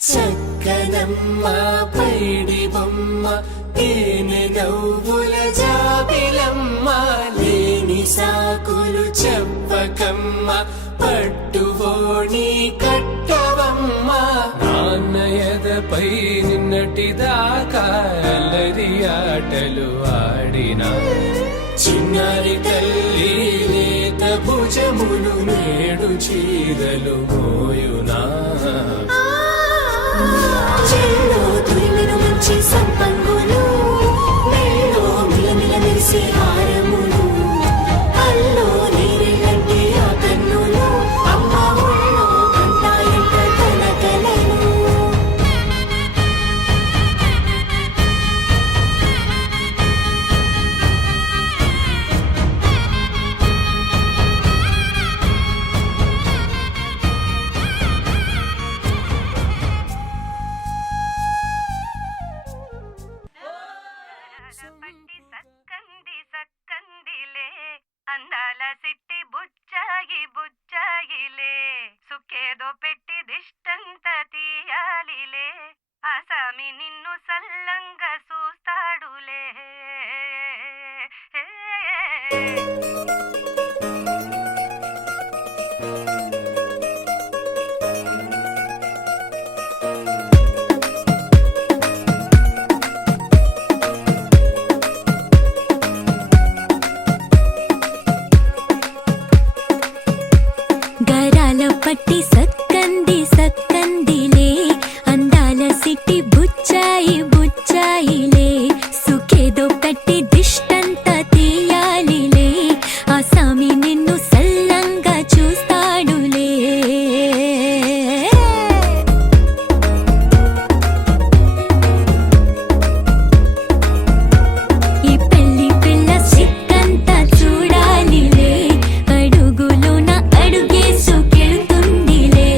చక్కనమ్మ పైడి బొమ్మ తేనె నవ్వుల జాబిలమ్మ లేని సాకులు చెప్పకమ్మ పట్టువోణి కట్టవమ్మ నాన్నయదపై నిన్నటిదాకా అల్లరి ఆటలు ఆడినా చిన్నారి తల్లి లేత భుజములు నేడు చీరలు మోయునా చెల్లో తురిమిన మంచి సంపంగులు మెల్లో మిలమిల మెరిసే హారములు అల్లో నీరెళ్ళంటే ఆ కన్నులు అమ్మ ఒళ్ళో కంటాయంట తన కలలు పట్టి సక్కంది సక్కందిలే అందాల సిట్టి బుచ్చాయి బుచ్చాయిలే సుఖేదో పెట్టి దిష్టంత తీయాలిలే ఆసామి నిన్ను సల్లంగా చూస్తాడులే గరాల పట్టి సక్కంది సక్కందిలే అందాల సిట్టి బుచ్చాయి బుచ్చాయిలే సుఖేదో పెట్టి దిష్టంత తీయాలిలే ఆసామి నిన్ను సల్లంగా చూస్తాడులే ఈ పెళ్లి పిల్ల సిక్కంతా చూడాలిలే అడుగులోన అడుగేసుకెళ్తుందిలే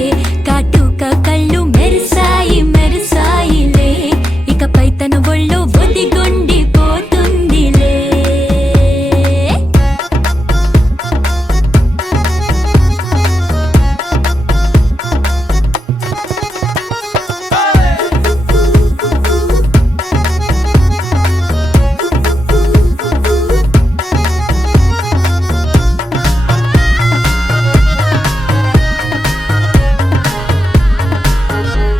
కాటుక కళ్ళు మెరిసాయి మెరిసాయిలే ఇకపై తన ఒళ్ళో ఒదిగొండిపోతుందిలే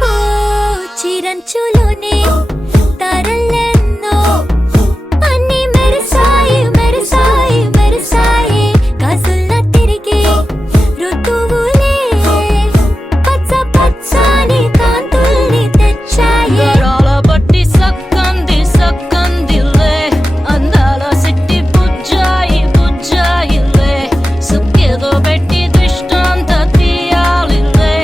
ఓ చిరంచులోనే తారలెన్నో అన్ని మెరిసాయి మెరిసాయి మెరిసాయి కాసుల్లా తిరిగి ఋతువులే పచ్చ పచ్చని కాంతుల్ని తెచ్చాయి గరాల పట్టి సక్కంది సక్కందిలే అందాల సిట్టి బుజ్జాయి బుజ్జాయిలే సుఖేదో పెట్టి దిష్టంత తీయాలిలే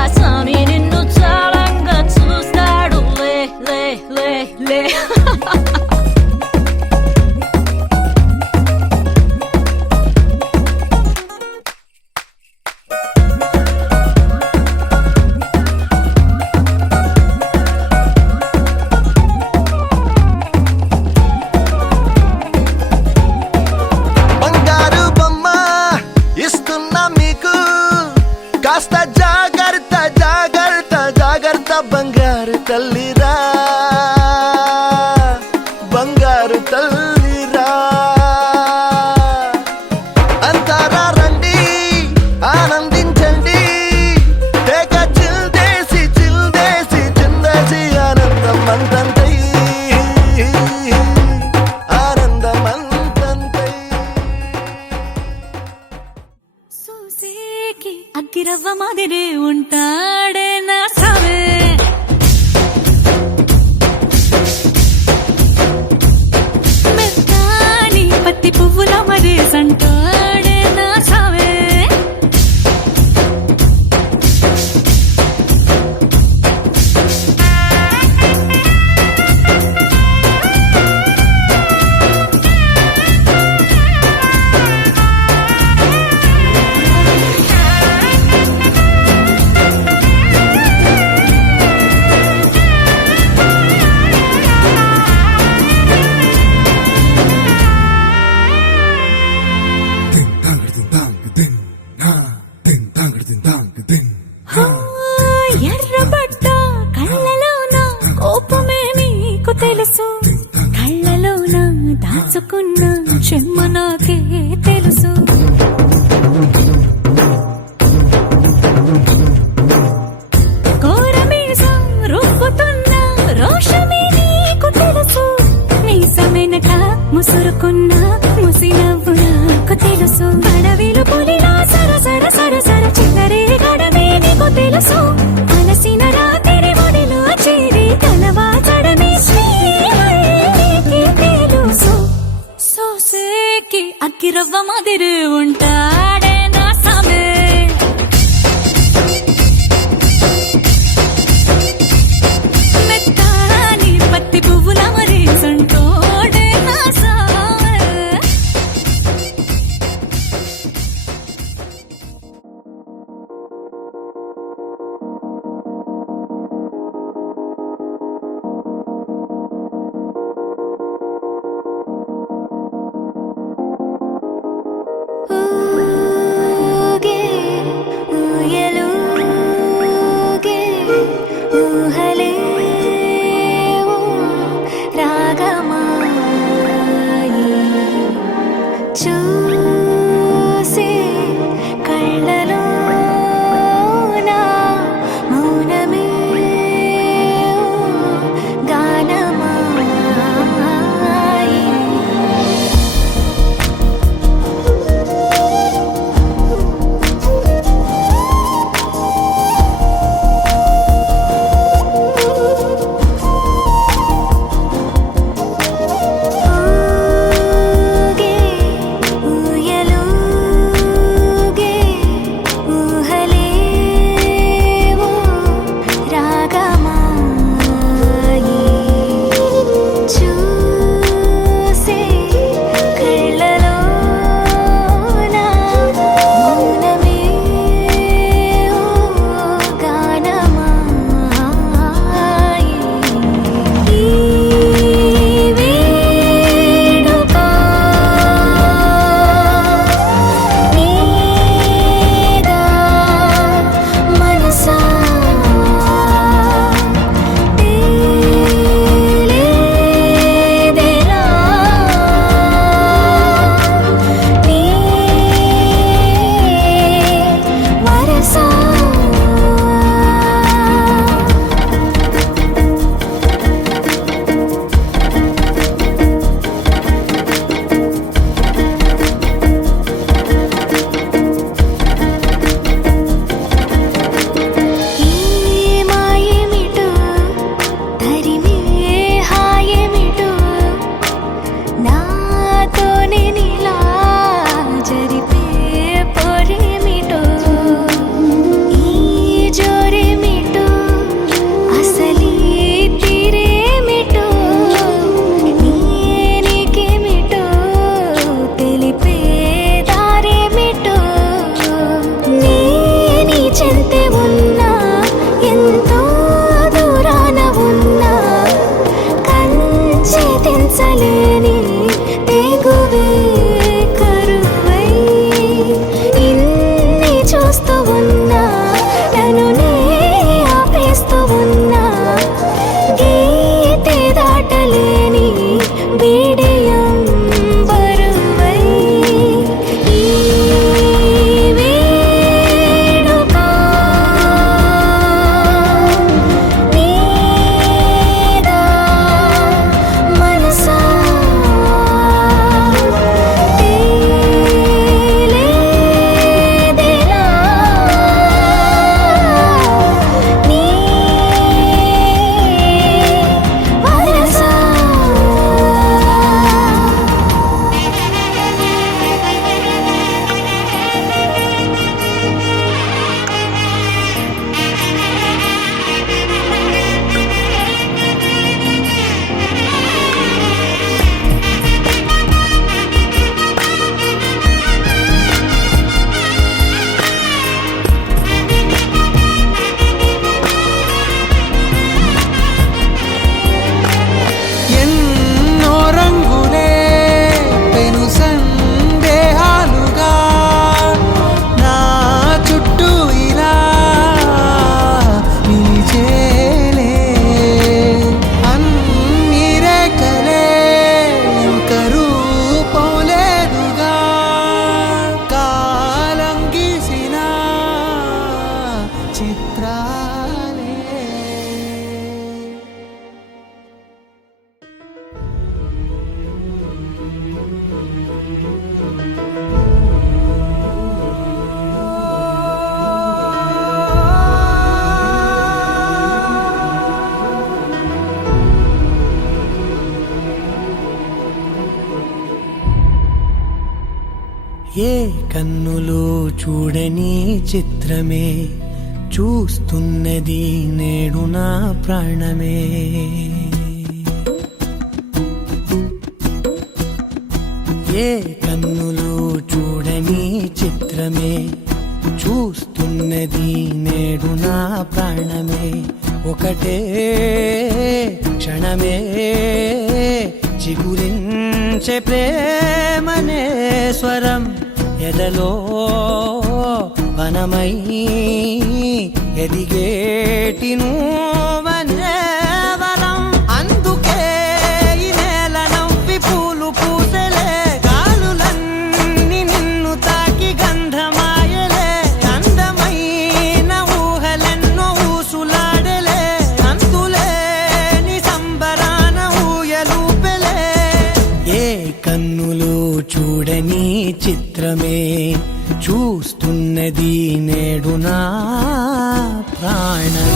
ఆసామి నిన్ను చాలంగా చూస్తాడు లే లే లే లే బంగారు బొమ్మ ఇస్తున్నా మీకు కాస్త జాగ్రత్త జాగ్రత్త జాగ్రత్త బంగారు తల్లిరా బంగారు తల్లిరా అంతారా రండి ఆనందించండి తెగ చిల్దేసి చిల్దేసి చిందేసి ఆనందం అంతంతై ఆనందం అంతంతై సూసేకి అగ్గిరవ్వ మాదిరే ఉంటాడే నా సావే చెమ్మ నాకే తెలుసు. కోరమీసం రుబ్బుతున్న రోషమే నీకు తెలుసు. మీసమెనక ముసురుకున్న ముసి నవ్వు నాకు తెలుసు. అడవిలు పులిలా సర సర సర సర చిల్లరే గడమే నీకు తెలుసు. అలసిన రాత్రి ఒడిలో చేరి తలవాచడమే శ్రీహరికి తెలుసు. సోసేకి అక్కిరవ్వ మాదిరి ఉంటాడే నా సామే. మెత్తాని పత్తి పువ్వుల మరి సంటోడే నా సామే. ఊగే ఊయలూగే ఊహలే ఓ రాగమాయి. చూసే కళ్ళలోన మౌనమే ఓ గానమాయి. ఊగే ఊయలూగే ఊహలే ఓ రాగమాయి. చూసే కళ్ళలోన మౌనమే ఓ గానమాయి. ఈ వేడుక నీదా మనసా తేలేదెలా నీ వరసా. ఈ మాయేమిటో తరిమే హాయేమిటో నాతోనే నీలా జరిపే పొరేమిటో. ఈ జోరేమిటో అసలీ తీరేమిటో నీకేమిటో తెలిపే దారేమిటో. నీ చెంతే ఉన్నా ఎంతో దూరాన ఉన్నా కంచె తెంచలేని తెగువే కరువై ఇన్ని చూస్తూ ఉన్నా నన్ను నే ఆపేస్తూ ఉన్నా. గీతే దాటలేని బిడియం బరువై ఈ వేడుక నీదా మనసా ఏ కన్నులు చూడని చిత్రమే చూస్తున్నది నేడు నా ప్రాణమే. ఏ కన్నులు చూడని చిత్రమే చూస్తున్నది నేడు నా ప్రాణమే. ఒకటే క్షణమే చిగురించే ప్రేమనే స్వరం ఎదలో వనమై ఎదిగేటి నువ్వనే వరం. అందుకే ఈ నేల నవ్వి పూలు పూసెలే, గాలులన్నీ నిన్ను తాకి గంధమాయలే. అందమైన ఊహలెన్నో ఊసులాడలే, అంతులేని సంబరాన ఊయలూపెలే. ఏ కన్నులు చూడని చిత్రమే చూస్తున్నది నేడు నా ప్రాణమే.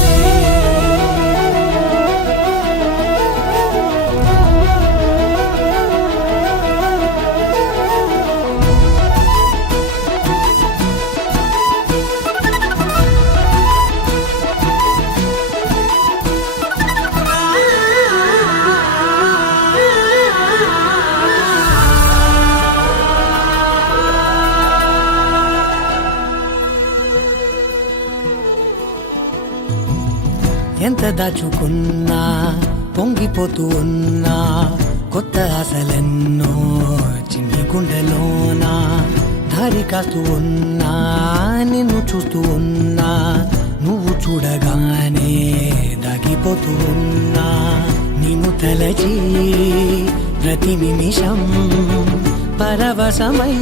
ఎంత దాచుకున్నా పొంగిపోతూ ఉన్నా, కొత్త ఆశలెన్నో చిన్ని గుండెలోనా. దారి కాస్తూ ఉన్నా, నిన్ను చూస్తూ ఉన్నా, నువ్వు చూడగానే దాగిపోతూ ఉన్నా. నిన్ను తలచి ప్రతి నిమిషం పరవశమై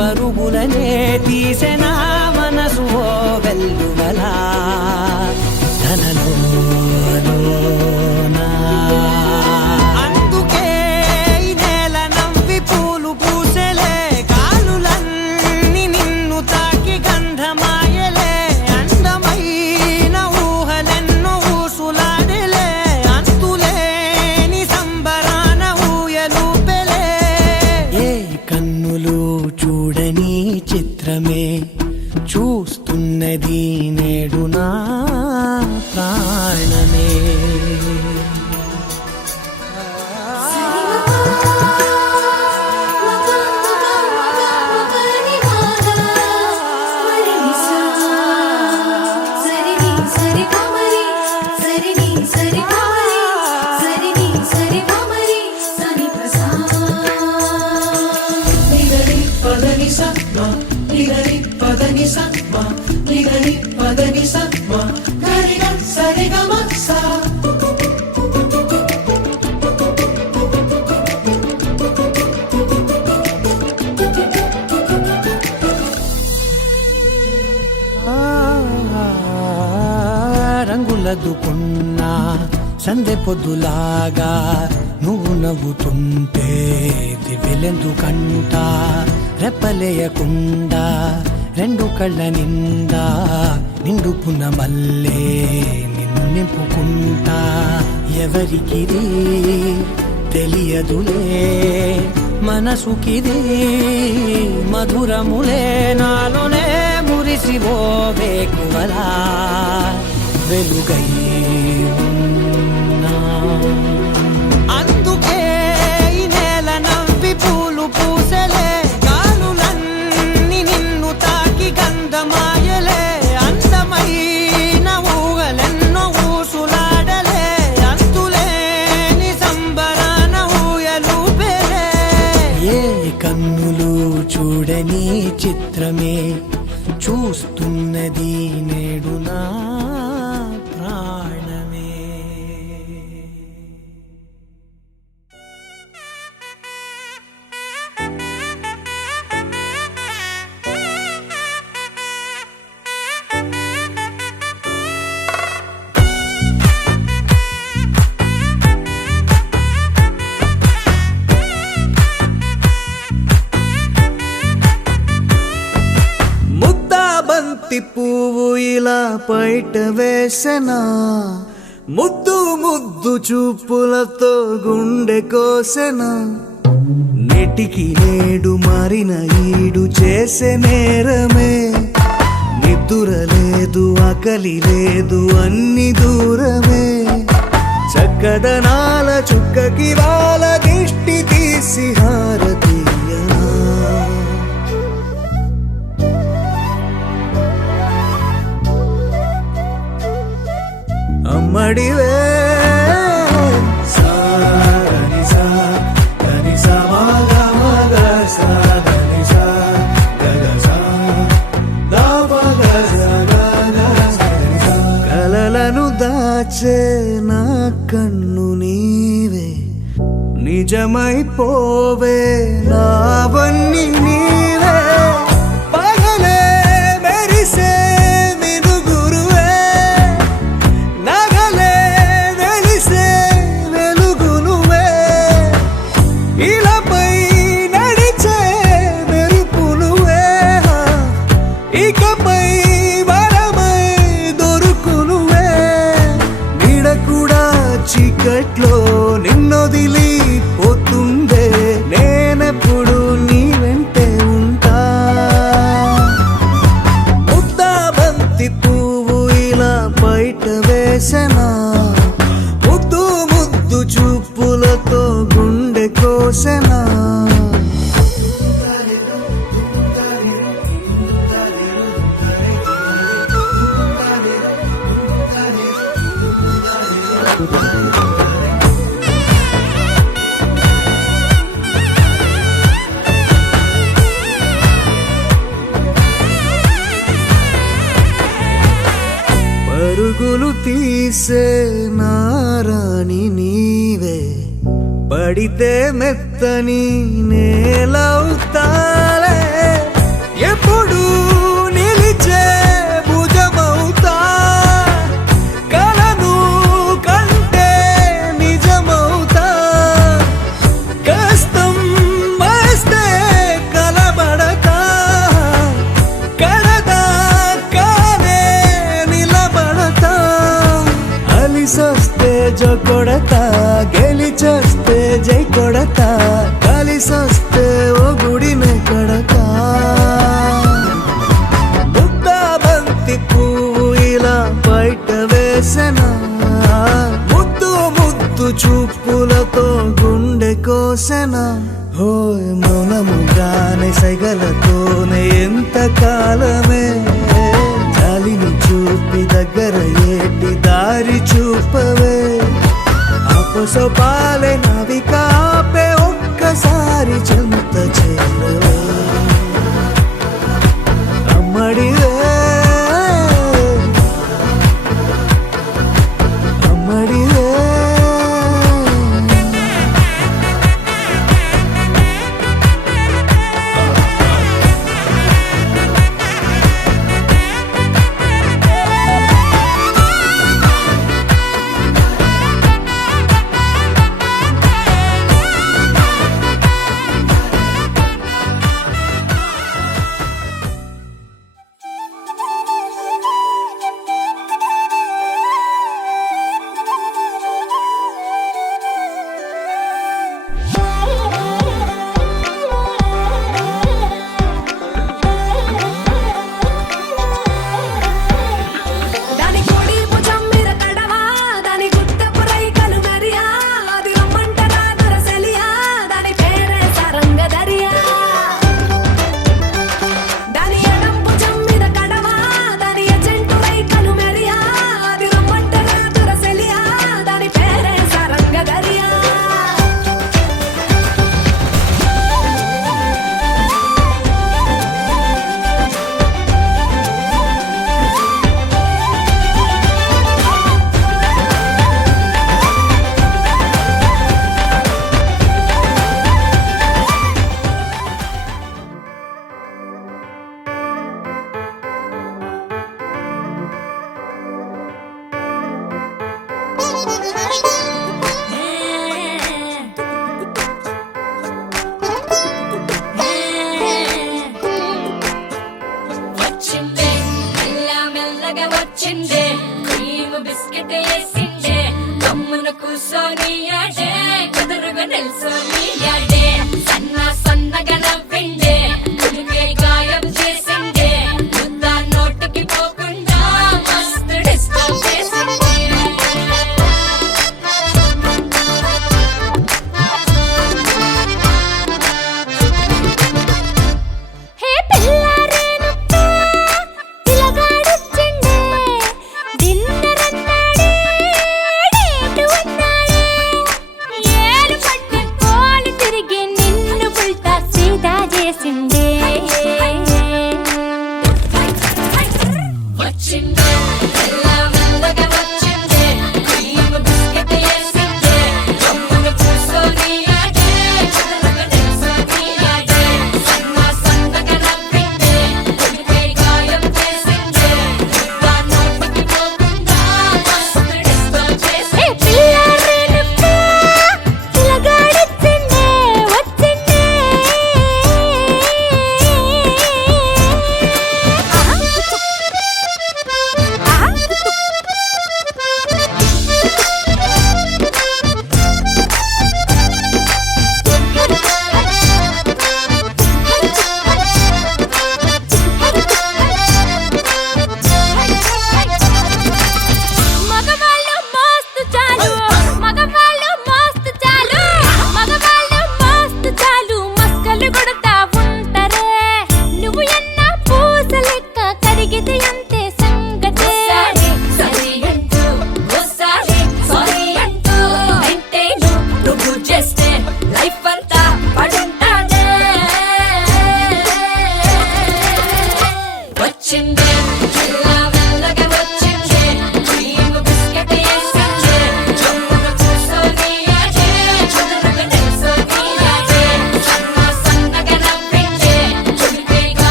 పరుగులనే తీసెనా మనసు ఓ వెల్లువలా. అందుకే ఈ నేల నవ్వి పూలు పూసెలే, గాలులన్నీ నిన్ను తాకి గంధమాయలే. అందమైన ఊహలెన్నో ఊసులాడలే, అంతులేని సంబరాన ఊయలూపెలే. ఏ కన్నులు చూడని చిత్రమే చూస్తున్నది నేడు నా ప్రాణమే. రంగులదుకున్నా సందె పొద్దులాగా నువ్వు నవ్వుతుంటే దివ్వెలెందుకంట. రెప్పలేయకుండా రెండు కళ్ళ నిండా నిండుకున్న మల్లే నిన్ను నింపుకుంటా. ఎవరికిది తెలియదులే మనసుకిది మధురములే, నాలోనే మురిసివో వేకువలా వెలుగై ఉన్నా. అందుకే ఈ నేల నవ్వి పూలు పూసెలే, గాలులన్నీ నిన్ను తాకి గంధమాయలే. అందమైన ఊహలెన్నో ఊసులాడలే, అంతులేని సంబరాన ఊయలూపెలే. ఏ కన్నులు చూడని చిత్రమే చూస్తున్నది నేడు నా ప్రాణమే. బంతి పువ్వు ఇలా బయట వేసెనా, ముద్దు ముద్దు చూపులతో గుండె కోసెనా. నేటికి నేడు మారిన ఈడు చేసే నేరమే. నిద్దుర లేదు ఆకలి లేదు అన్ని దూరమే. చక్కదనాల చుక్కకి వాళ్ళ దిష్టి తీసి హారతీయనా. అమ్మడివే సాని సా దని సా మగ మగ సా దని సా గగ సా దా మగ సా గగ సా దని సా. కలలను దాచే నా కన్ను నీవే, నిజమైపోవే నావన్నీ నీవే. పగలే మెరిసే మినుగురువే, నగలే వెలిసే వెలుగునువే. ఇలాపై నడిచే మెరుపునువే, ఇకపై వరమై దొరుకునువే. నీడ కూడా చీకట్లో నిన్నొదిలి పోతుందే, నేనెప్పుడు నీ వెంటే ఉంటా. ముద్దా బంతి పువ్వు ఇలా బయట వేసెనా, ముద్దు ముద్దు చూపులతో గుండె కోసెనా. పరుగులు తీసే నారాణి నీవే, పడితే మెత్తని నేలవుతాలే. ఎప్పుడు నిలిచే భుజమవుతా, కలను కంటే నిజమవుతా. కష్టం వస్తే కలబడతా, కడదాకానే నిలబడతా. అలిసొస్తే జో కొడతా, గెలిచొస్తే జై కొడతా. కలిసొస్తే ఓ గుడినే కడతా. ముద్దా బంతి పువ్వు ఇలా బయట వేసెనా, ముద్దు ముద్దు చూపులతో గుండె కోసెనా. హోయ్ మౌనముగానే సైగలతోనే ఎంత కాలమే, జాలిని చూపి దగ్గర ఏటి దారి చూపవే. అపసొపాలే నవిక ఆపే ఒక్కసారి చెంత చేరవే. అమ్మడివే అమ్మడివే. దాని కొడి భుజం మీద కడవా, దాని గుత్తపు రైకలు మెరియా. అది రమ్మంటరా దొరసెలియా, దాని పేరే సరంగదరియా. దాని ఎడం భుజం మీద కడవా, దాని ఎజెంటు రైకలు మెరియా. అది రమ్మంటరా దొరసెలియా, దాని పేరే సరంగదరియా. వచ్చిందే మెల్ల మెల్లగా వచ్చిందే, క్రీమ్ బిస్కెట్ వేసిందే. కమ్మున కూసోని ఆడే, కుదురుగా నిల్సోని ఆడే. సన్నా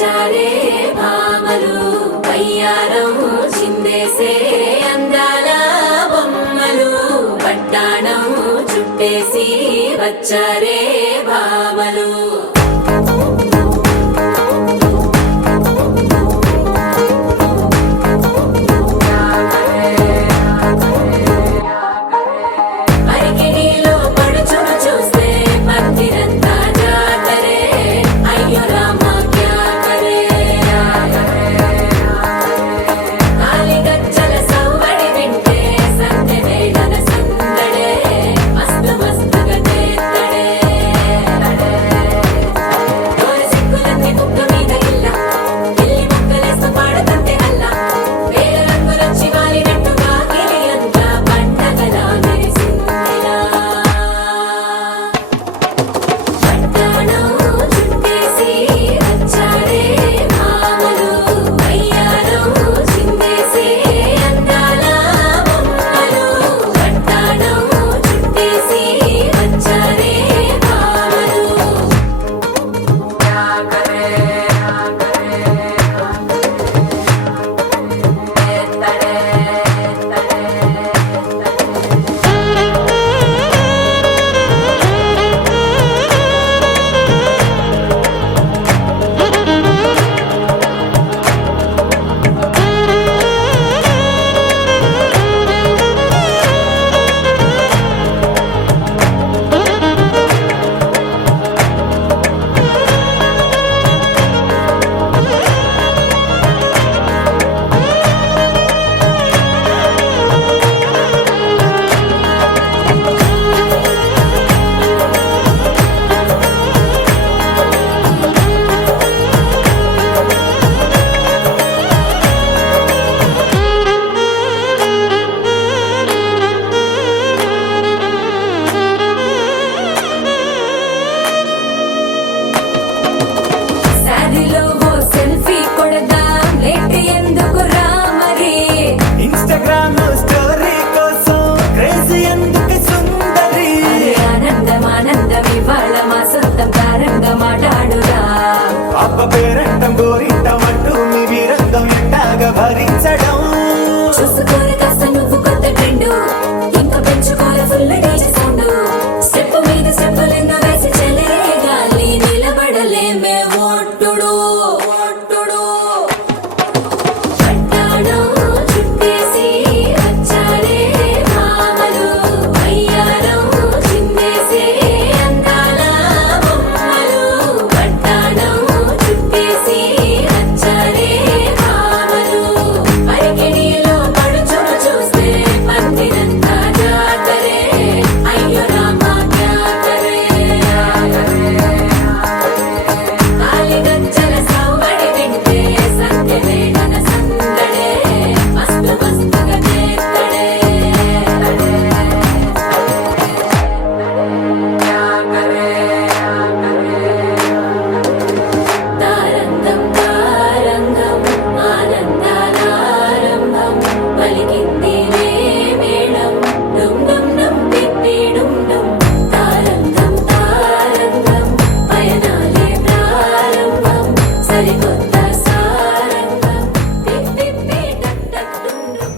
వచ్చారే భామలు వయ్యారం చిందేసే అందాల బొమ్మలు పట్టాణం చుట్టేసి వచ్చారే భామలు అరికిడిలో పడుచును చూస్తే భక్తిరంతా జాతరే అయ్యో రామ క్యా కరే కాలిగజ్జల సవ్వడి వింటే సందె వేళన సందడే మస్తు మస్తుగా చేత్తడే డోలు సిక్కులన్నీ బుక్క మీద ఇల్ల పిల్లి ముక్కలేస్తూ పాడుతుంటే అల్లా వేల రంగులొచ్చి వాలినట్టుగా గిలి అంతా పండగలా మెరిసిందిలా పట్టాణం చుట్టేసి వచ్చారే భామలు వయ్యారం చిందేసే అందాల బొమ్మలు పట్టాణం చుట్టేసి వచ్చారే భామలు శారీలో ఓ సెల్ఫీ కొడదాం లేట్ ఎందుకు రామరి ఇన్స్టాగ్రామ్ స్టోరీ కోసం క్రేజీ ఎందుకు సుందరి ఆనందం ఆనందం ఇవాళ మా సొంతం తారంగా మాట్లాడురా అప్ప పేరంటం గోరింటం అంటూ మీ వీరంగం ఎట్టాగా భరించడం చూసుకోరు కాస్త నువ్వు కొత్త ట్రెండ్ ఇంకా పెంచుకోలే ఫుల్ డీజే సౌండ్ స్టెప్ మీద స్టెప్పులెన్నో వేసి చెలే గాలి నిలబడలేమే ఒట్టుడు ఒట్టుడు పట్టాణం చుట్టేసి వచ్చారే భామలు వయ్యారం చిందేసే అందాల బొమ్మలు పట్టాణం చుట్టేసి వచ్చారే భామలు అరికిడిలో పడుచును చూస్తే భక్తిరంతా జాతరే అయ్యో రామ క్యా కరే కాలిగజ్జల సవ్వడి వింటే సంధ్య వేళన సందడే మస్తు మస్తుగా చేత్తడే తారంగం తారంగం ఆనందానారంభం పలికింది రే మేళం డుమ్ డుమ్ డుమ్ తిప్పి డుమ్ డుమ్ తారంగం తారంగం పయనాలే ప్రారంభం సరికొత్త సారంగం తిప్పి టక్ టక్ డుమ్ డుమ్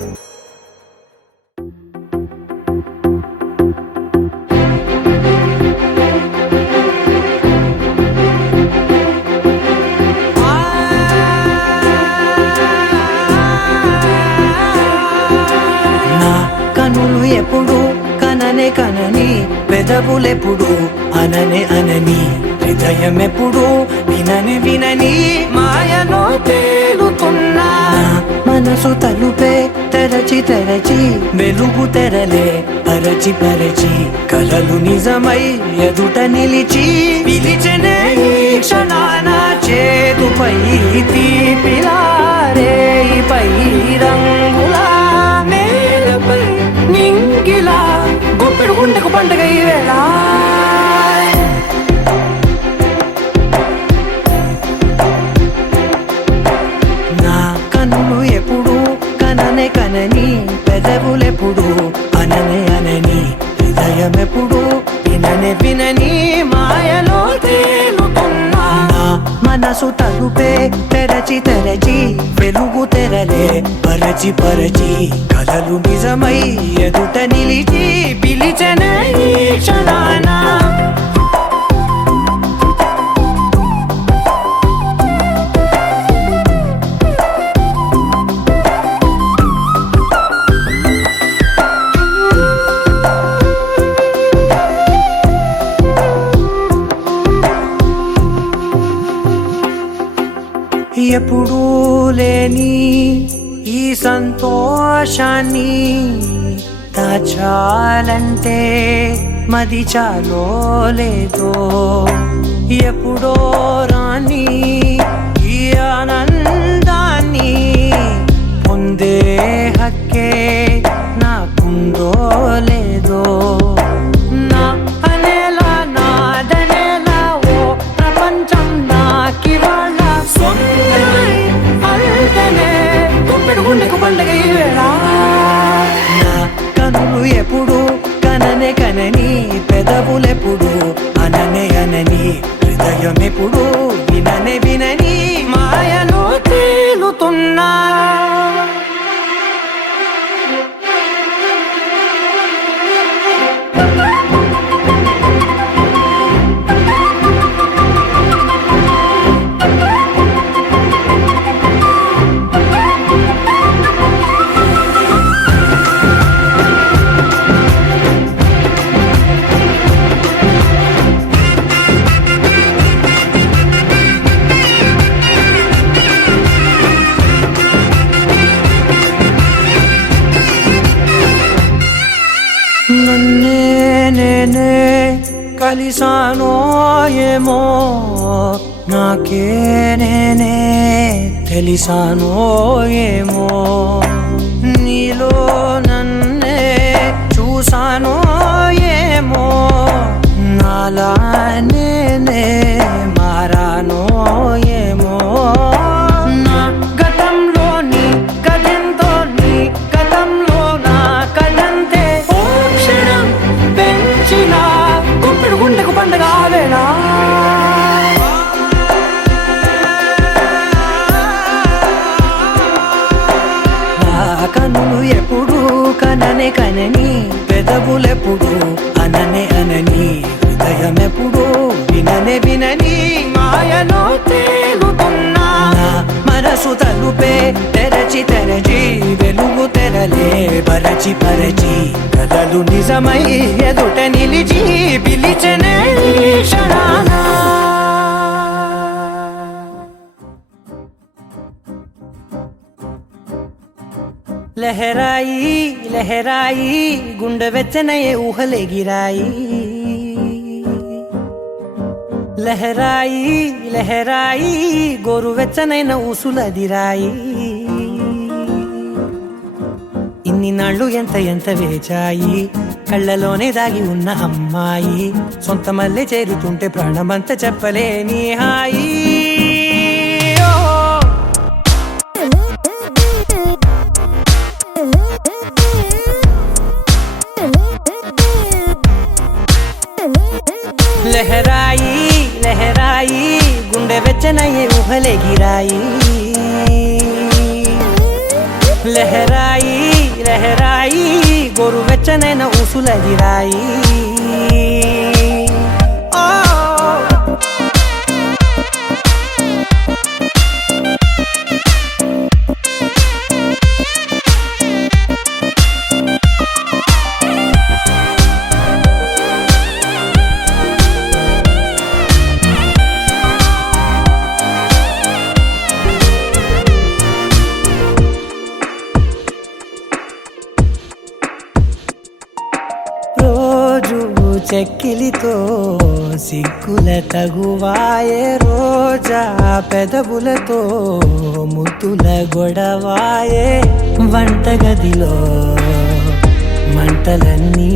నా కనులు ఎప్పుడు కననే కనని పెదవులెప్పుడు అననే అనని హృదయం ఎప్పుడు వినని వినని మాయలో తేలుతున్నా మనసు తలుపే తెరచి తెరచి వెలుగు తెరలే పరచి పరచి కలలు నిజమై ఎదుట నిలిచి పిలిచనే ఈ క్షణాన చేతుపై తీపిలారే పై రంగులా నేలపై నింగిలా గొప్పెడు గుండెకు పండుగ ఈ వేళ నా కన్నులు ఎప్పుడు కననే కనని పెదవులెప్పుడు అననే అనని హృదయం ఎప్పుడు విననే వినని మాయలో తేలుతున్నా నా మనసు తలుపే తెరచి వెలుగు తెరలే పరచి పరచి కలలు నిజమై ఎదుట నిలిచి పిలిచనే ఈ క్షణాన ఎప్పుడూ లేని ఈ సంతోషాన్ని దాచాలంటే మది చాలో లేదో ఎప్పుడో రాని ఈ ఆనందాన్ని పొందే హక్కే నాకుందో లేదో నా అనేలా నాదనేలా ఓ ప్రపంచం నాకివాళ్ళ సొంతమై అల్తనే గుప్పెడు గుండెకు పండగ ఈ వేళ నా కనులు ఎప్పుడు కననే కనని పెదవులెప్పుడు అననే అనని హృదయం ఎప్పుడు విననే వినని మాయలో తేలుతున్నా నన్నే నేనే కలిసానో ఏమో నాకే నేనే తెలిసానో ఏమో నీలో నన్నే చూసానో ఏమో నాలా నేనే మారానో ఏమో నా గతంలోని కథంతో నీ గతంలో నా కథంతే ఓ క్షణం పెంచిన గుప్పెడు గుండెకు పండగ వేళ నా కనులు ఎప్పుడు కననే కనని పెదవులెప్పుడు అననే అనని హృదయం ఎప్పుడు విననే వినని మాయలో తేలుతున్నా నా మనసు తలుపే తెరచి తెరచి వెలుగు తెరలే పరచి పరచి కలలు నిజమై ఎదుట నిలిచి పిలిచనే ఈ క్షణాన లహరాయి లహరాయి గుండె వెచ్చనయే ఊహలెగిరాయి లహరాయి లహరాయి గోరు వెచ్చనైన ఊసులదిరాయి ఇన్ని నాళ్ళు ఎంత ఎంత వేచాయి కళ్ళలోనే దాగి ఉన్న అమ్మాయి సొంత మల్లె చేరుతుంటే ప్రాణమంతా చెప్పలేని హాయి లహరాయి లహరాయి గుండె వెచ్చనయ్యే ఊహలెగిరాయి లహరాయి లహరాయి గోరు వెచ్చనైన ఊసులదిరాయి చెక్కిలితో సిగ్గుల తగువాయే రోజా పెదవులతో ముద్దుల గొడవాయే వంటగదిలో మంటలన్నీ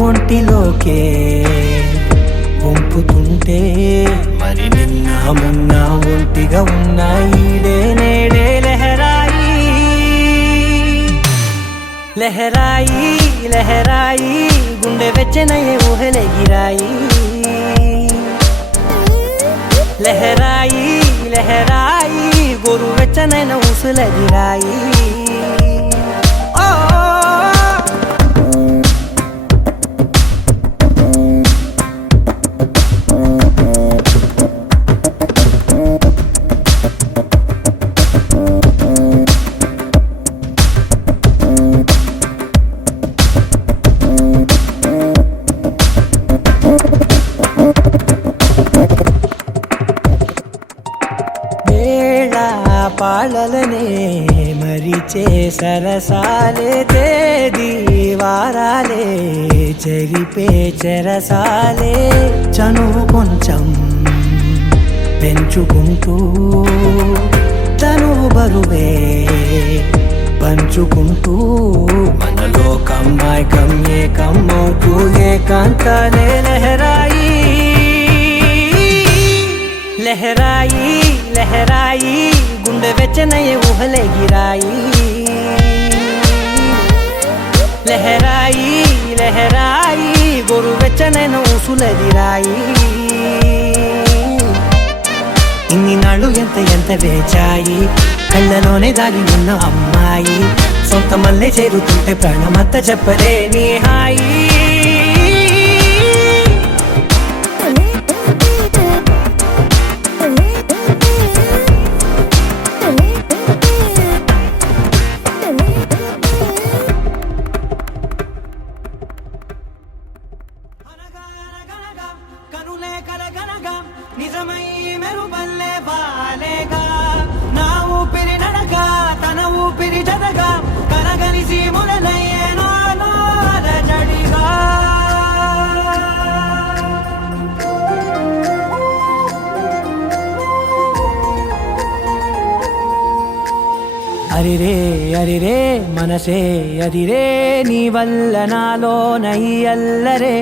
ఒంటిలోకే వంపుతుంటే మరి నిన్న మొన్న ఒంటిగా ఉన్నాయి నేడే లహరాయి లహరాయి లహరాయి గుండె వెచ్చనయ్యే ఊహలెగిరాయి లహరాయి లహరాయి గోరువెచ్చనైన ఊసులదిరాయి ఓ పాలలనే మరిచే సరసాలే తేదీ వారాలే చెరిపే చెరసాలే చనువు కొంచెం పెంచుకుంటూ తనువు బరువే పంచుకుంటూ మనలో కమ్మాయికం ఏకమవుతూ ఏకాంతాలే లహరాయి లహరాయి లహరాయి గుండె వెచ్చనయ్యే ఊహలే గిరాయి లహరాయి లహరాయి గోరు వెచ్చనైన ఊసులదిరాయి ఇన్ని నాళ్ళు ఎంత వేచాయి కళ్ళలోనే దాగి ఉన్న అమ్మాయి సొంత మల్లె చేరుతుంటే ప్రాణమంత చెప్పలేని హాయి కనులే కలగనగా నిజమై మెరుపల్లే వాలేగా నా ఊపిరి నడక తన ఊపిరి జతగా కనగలిసి మొదలయ్యే నాలో అలజడిగా అరిరే అరిరే మనసే అరిరే నీ వల్ల నాలో నై అల్లరే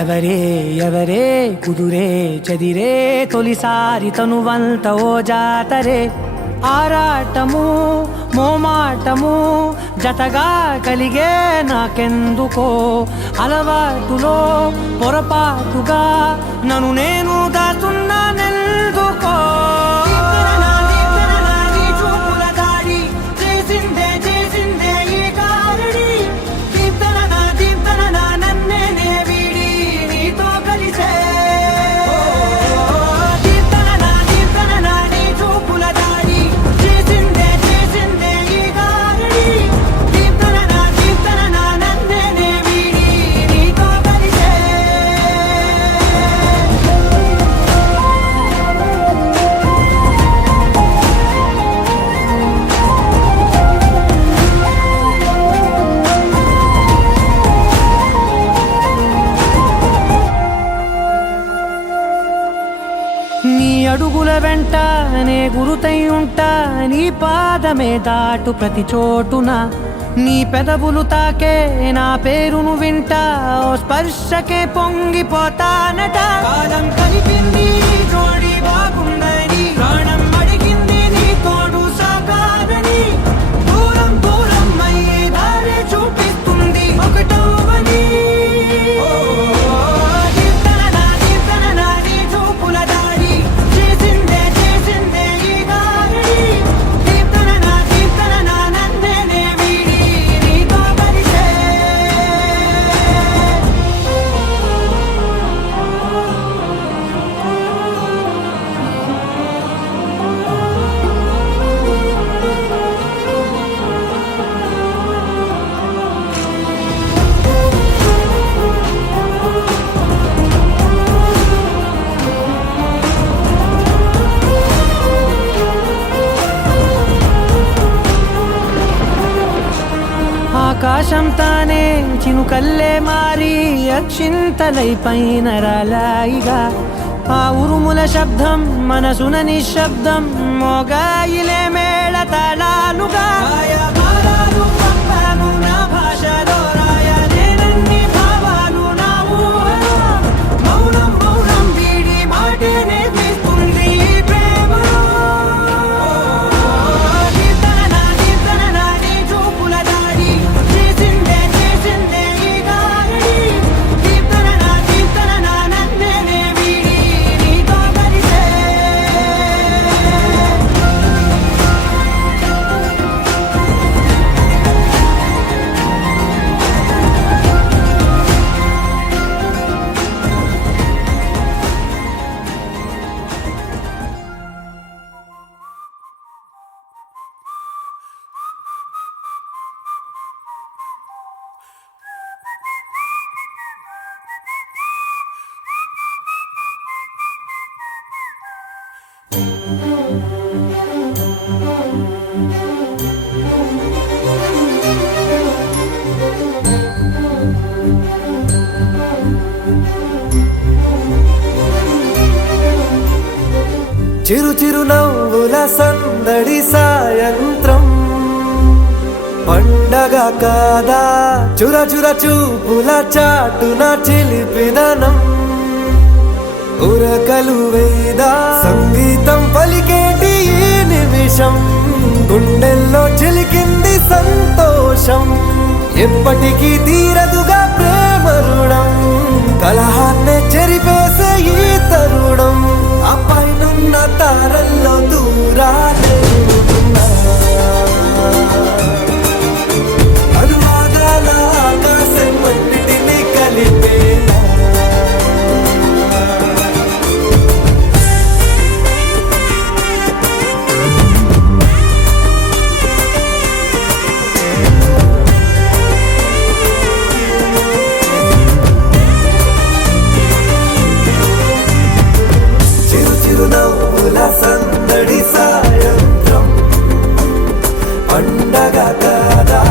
ఎవరే ఎవరే కుదురే చదిరే తొలిసారి తనువంత ఓ జాతరే ఆరాటము మోమాటము జతగా కలిగే నాకెందుకో అలవాటులో పొరపాటుగా నన్ను నేను దాస్తున్నానెందుకో అడుగుల వెంట నే గురుతై ఉంటా నీ పాదమే దాటు ప్రతి చోటున నీ పెదవులు తాకే నా పేరును వింటా ఓ స్పర్శకే పొంగిపోతానట కాలం కలిపింది జోడి బాగుందని ప్రాణం అడిగింది నీ తోడు సాగాలని దూరం దూరం అయ్యే దారి చూపిస్తుంది ఒకటవని ఆకాశం తానే చినుకల్లే మారి అక్షింతలై పైన రాలాయిగా ఆ ఉరుముల శబ్దం మనసున నిశ్శబ్దం మోగాయిలే మేళ తాళాలుగా నా భాషలో రాయలేనన్ని భావాలు నా ఊహలో మౌనం మౌనం వీడి మాటే నేర్పిస్తుంది ప్రేమలో చిరు చిరు నవ్వుల సందడి సాయంత్రం పండగ కాదా చుర చుర చూపుల చాటున చిలిపిదనం ఉరకలు వేదా సంగీతం పలికేటి ఈ నిమిషం గుండెల్లో చిలికింది సంతోషం ఎప్పటికీ తీరదుగా ప్రేమ రుణం కలహాన్నే చెరిపేసే ఈ తరుణం ఆ పైనున్న తారల్లో దూరాలే ఉన్నా. అనువాదాల ఆకాశం అన్నిటినీ కలిపేనా చిరు చిరు నవ్వుల సందడి సాయంత్రం పండగ కాదా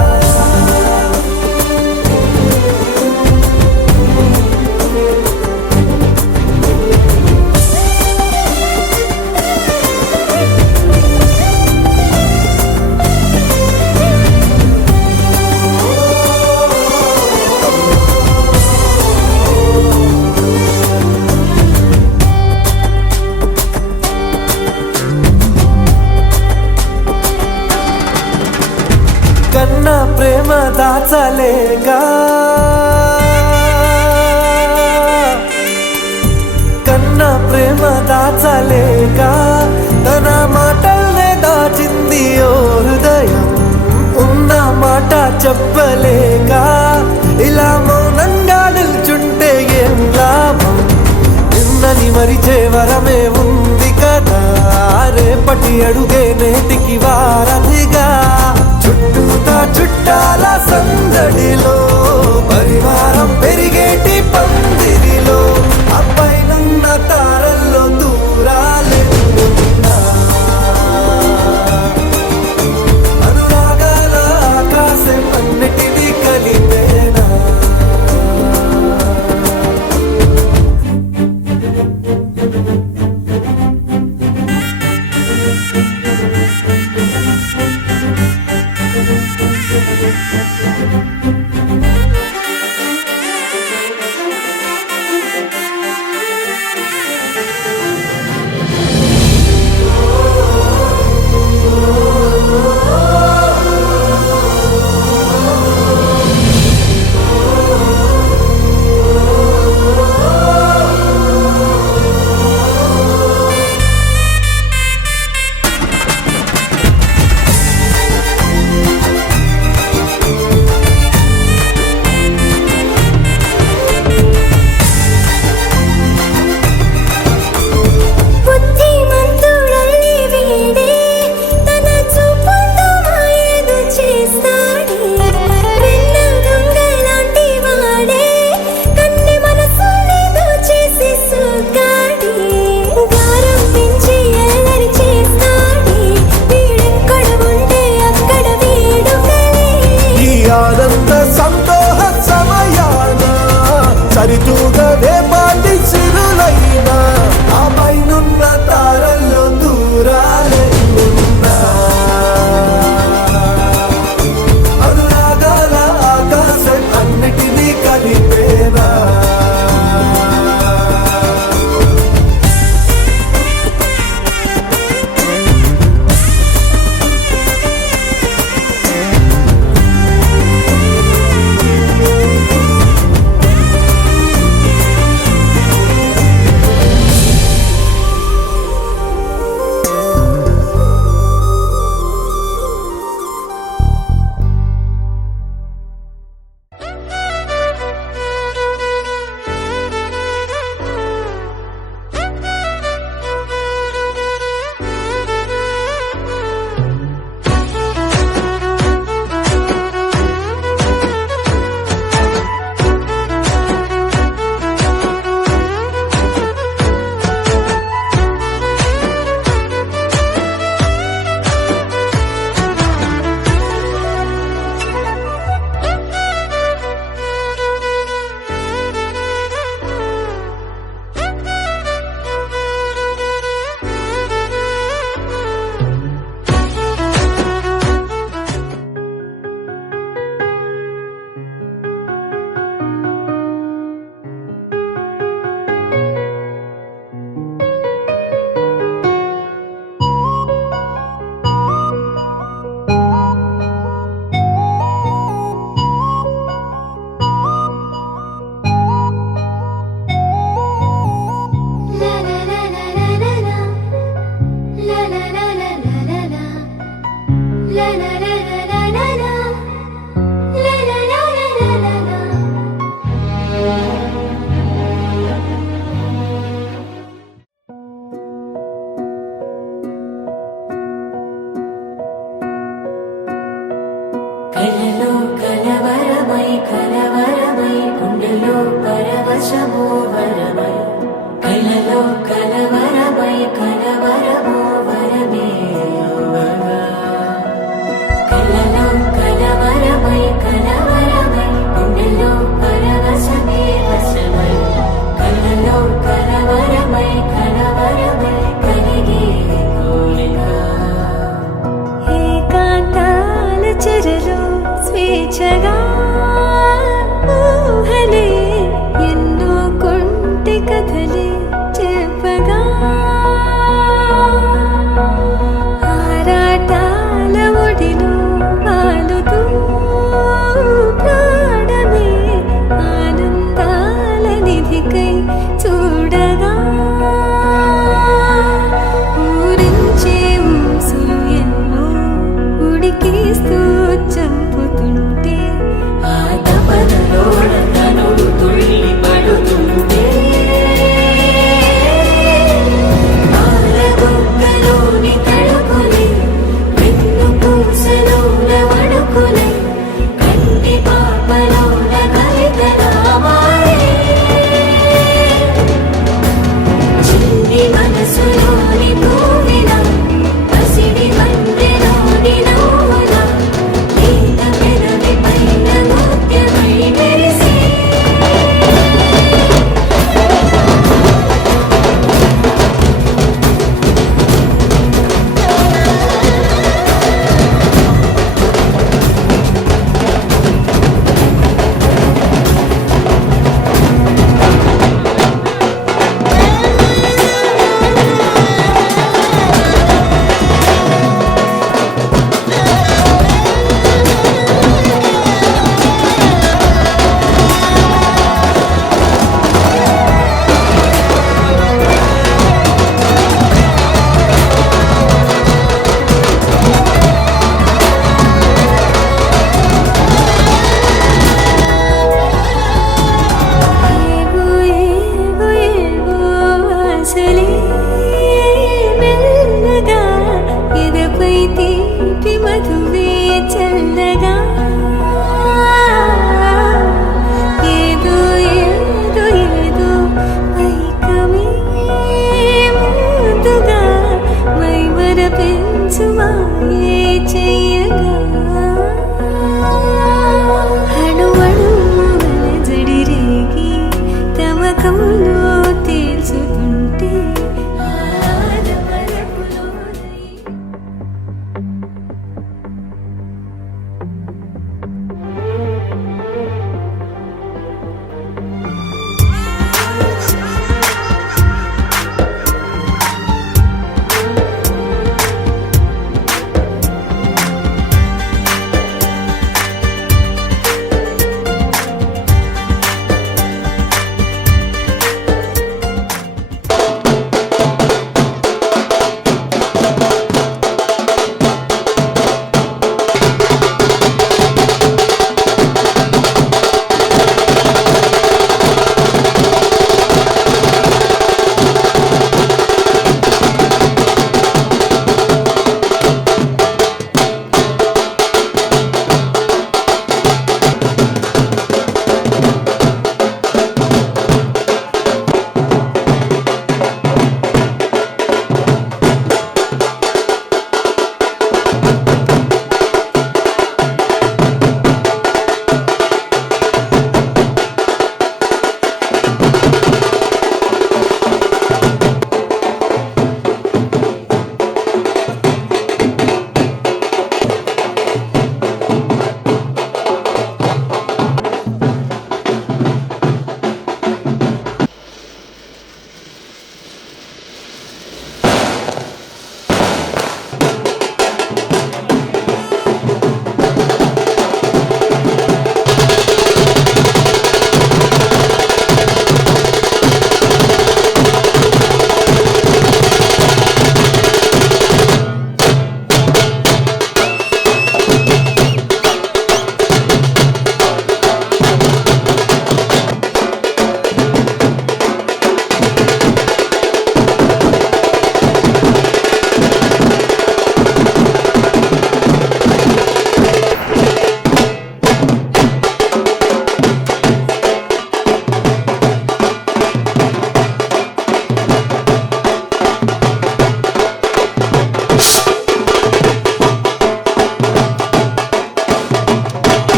కన్నా ప్రేమ దాచలేగా కన్నా ప్రేమ దాచలేగా తన మాటల్నే దాచింది ఓ హృదయం ఉన్న మాట చెప్పలేక ఇలా మౌనంగా నిల్చుంటే ఏం లాభం నిన్నని మరిచే వరమే ఉంది కదా రేపటి అడుగే నేటికి వారధిగా చుట్టూతా చుట్టాల సందడిలో పరివారం పెరిగేటి పందిరిలో అప్పైనున్న తారల్లో దూరాలే ఉన్నా. అనురాగాల ఆకాశం అన్నిటినీ కలిపేనా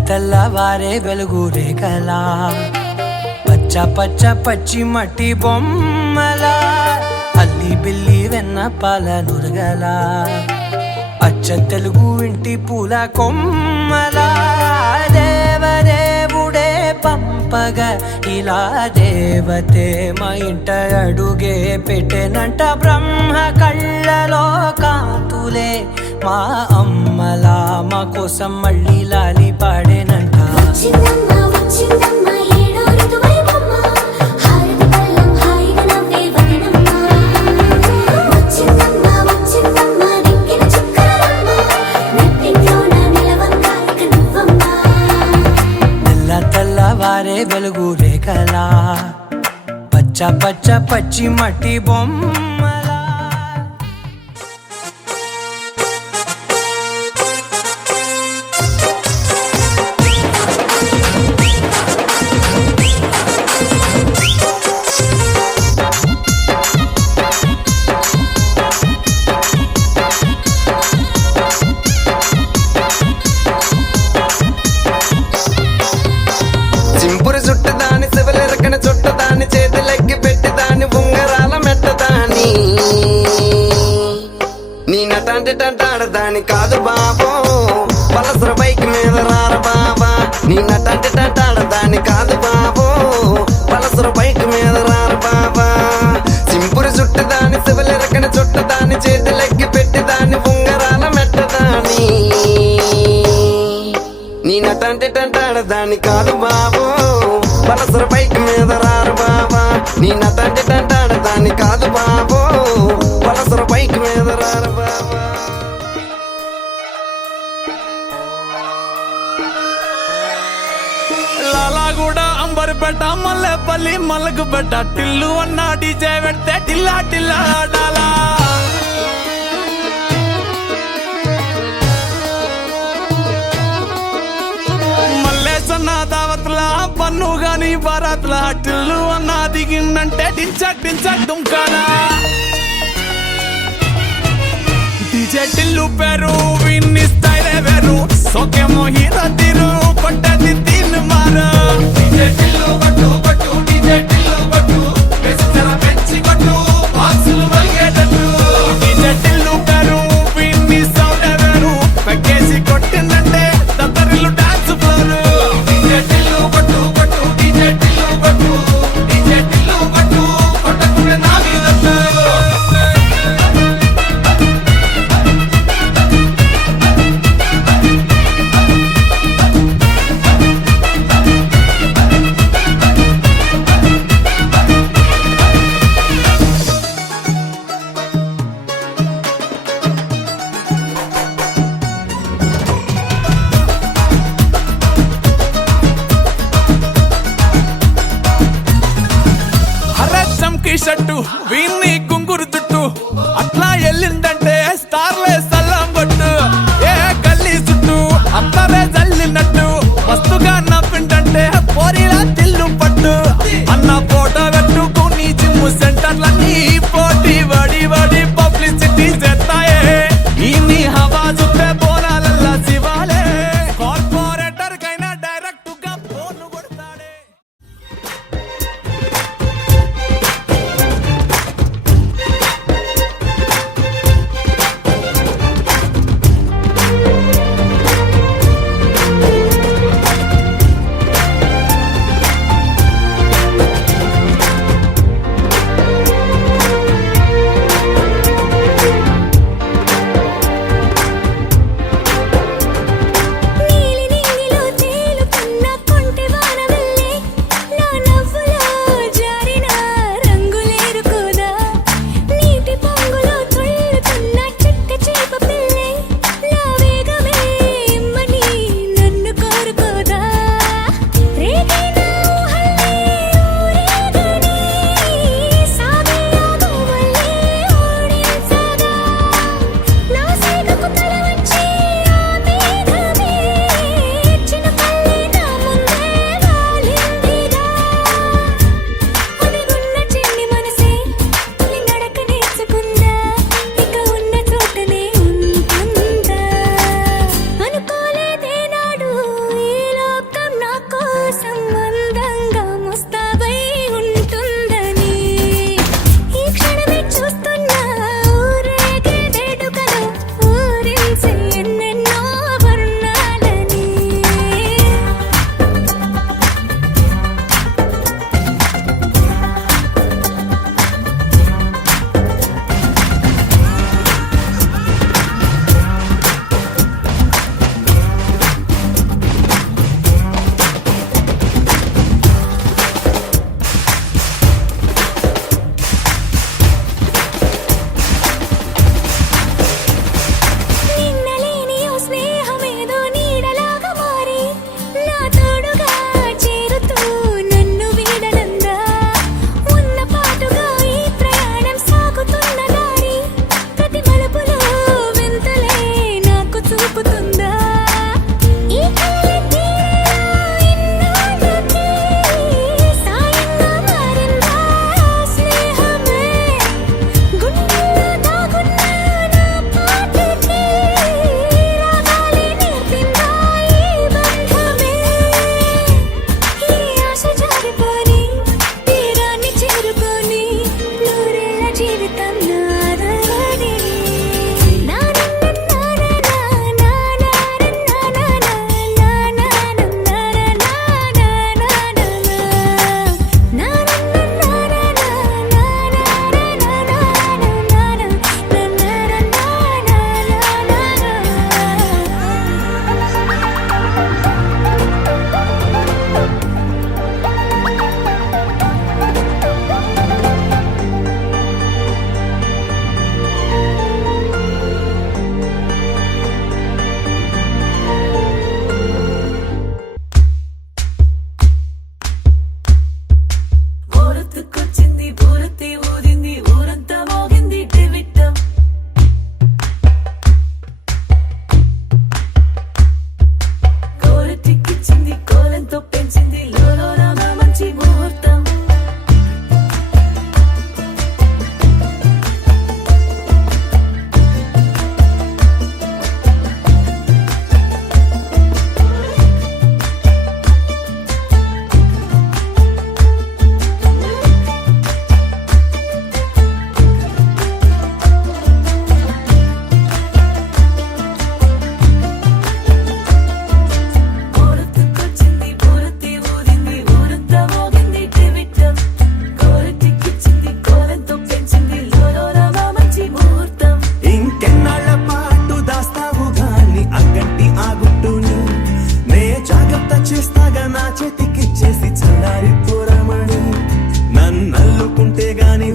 తెల్లవారే వెలుగు రేఖలా పచ్చ పచ్చ పచ్చి మట్టి బొమ్మలా అల్లి బిల్లి వెన్న పాల నురగలా అచ్చ తెలుగు ఇంటి పూల కొమ్మలా దేవదేవుడే పంపగా ఇలా దేవతే మా ఇంట అడుగే పెట్టెనంట బ్రహ్మ కళ్ళలో కాంతులే మా అమ్మలా మా కోసం మళ్ళీ లాలి పాడేనంట వచ్చిందమ్మా వచ్చిందమ్మా ఏడో ఋతువైవమ్మ హారతి పళ్ళం హాయిగా నవ్వే వదనమ్మ వచ్చిందమ్మా వచ్చిందమ్మా దిక్కిన చుక్కలమ్మ నెట్టింట్లోన నిలవంగా ఇక నువ్వమ్మా తెల్లవారే వెలుగు రేఖలా పచ్చ పచ్చ పచ్చి మట్టి బొమ్మలా చింపురు చుట్టదాని శివలెరకన చుట్టదాని చేతులెక్కి పెట్టిదాని ఉంగరాల మెట్టదాని నీ నటాంటి టంటాడదాని కాదు బాబో పలసర బైక్ మీద రార బాబా నీ నటాంటి టంటాడదాని కాదు బాబో పలసర బైక్ మీద రార బాబా చింపురు చుట్టదాని శివలెరకన చుట్టదాని చేతులెక్కి పెట్టిదాని ఉంగరాల మెట్టదాని నీ నటంటే టంటాడదాని కాదు బాబు పలసర బైక్ మీద రారు బాబా నీ నటంటే టంటాడదాని కాదు బాబు పలసర బైక్ మీద రారు బాబా లాలాగూడ అంబర్పేట మల్లెపల్లి మలకుపేట టిల్లు అన్న డీజే పెడితే టిల్లా టిల్లా ఆడాలా మల్లేసన్న దావత్లా పన్ను గాని బారాత్లా టిల్లు అన్న దిగిందంటే టించక్ టించక్ దుంకానా డీజే టిల్లు పేరు విన్ని స్టైలే వేరు సోకేమో హీరో తీరు కొట్టది తీన్ మారు డీజే టిల్లు కొట్టు కొట్టు డీజే టిల్లు కొట్టు వెచ్చర పెంచి కొట్టు బాక్సులు మలిగేటట్టు డీజే టిల్లు పేరు విన్ని సౌండ్ వేరు పెక్కేసి కొట్టిందంటే తత్తరిల్లు డాన్స్ ఫ్లోర్ డీజే టిల్లు కొట్టు కొట్టు డీజే టిల్లు కొట్టు డీజే టిల్లు కొట్టు కొట్టకుండా నా మీద చంకీ షట్టు వీన్ని కుంగురు చుట్టు అట్లా ఎల్లిందంటే స్టార్లే సల్లం కొట్టు ఏ గల్లీ చుట్టూ అత్తరే జల్లినట్టు మస్తుగా నవ్విందంటే పోరిలా తిల్లు పట్టు అన్న ఫోటో పెట్టుకుని జిమ్ సెంటర్లన్నీ పోటీ వడి వడి పబ్లిసిటీ చేస్తాయే ఈ హవా చూస్తే బోనాలల్లా శివాలే కార్పొరేటర్ కైనా డైరెక్ట్ గా ఫోన్ కొడతాడే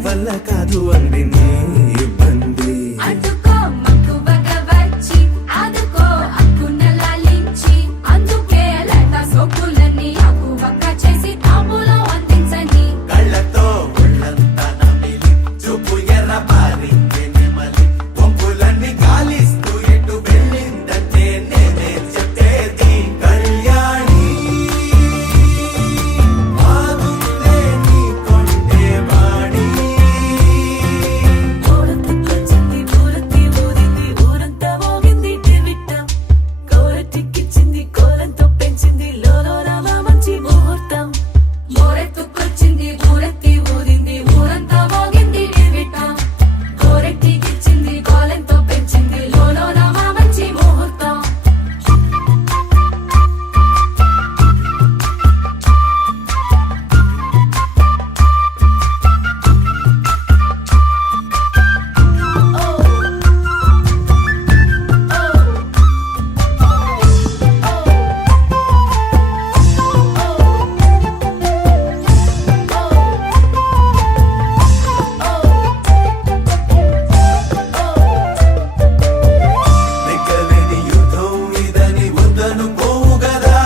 వల్ల కాదు అంది నీ ఇబ్బంది. అడ్డుకో మక్కువగా వచ్చి ఆదుకో అక్కున లాలించి అందుకే లత సోకులన్నీ అక్కువక్క చేసి తాంబూలం అందించని కళ్ళతో ఒళ్ళంతా నమిలి చూపు ఎర్ర పారి నెమలి వంపులన్నీ గాలిస్తూ ఎటు వెళ్ళిందంటే నేనే చెప్పేది. కళ్యాణి బాగుందే నీ కొండే వాణి. ఊరంతకొచ్చింది ఊరతి ఊరింది ఊరంతా మోగింది టివిట్టం కోరటిక్కిచ్చింది కోలంతో పెంచింది లోలోన మంచి ముహూర్తం మోరెత్తుకొచ్చింది ఊరెత్తి ఊరింది ఊరంతా మోగింది టివిటం కోరెట్టికిచ్చింది కోలెంతో పెంచింది లోలోన మా మంచి ముహూర్తం. దిక్కలేని యుద్ధం ఇదని వద్దనుకోవు గదా.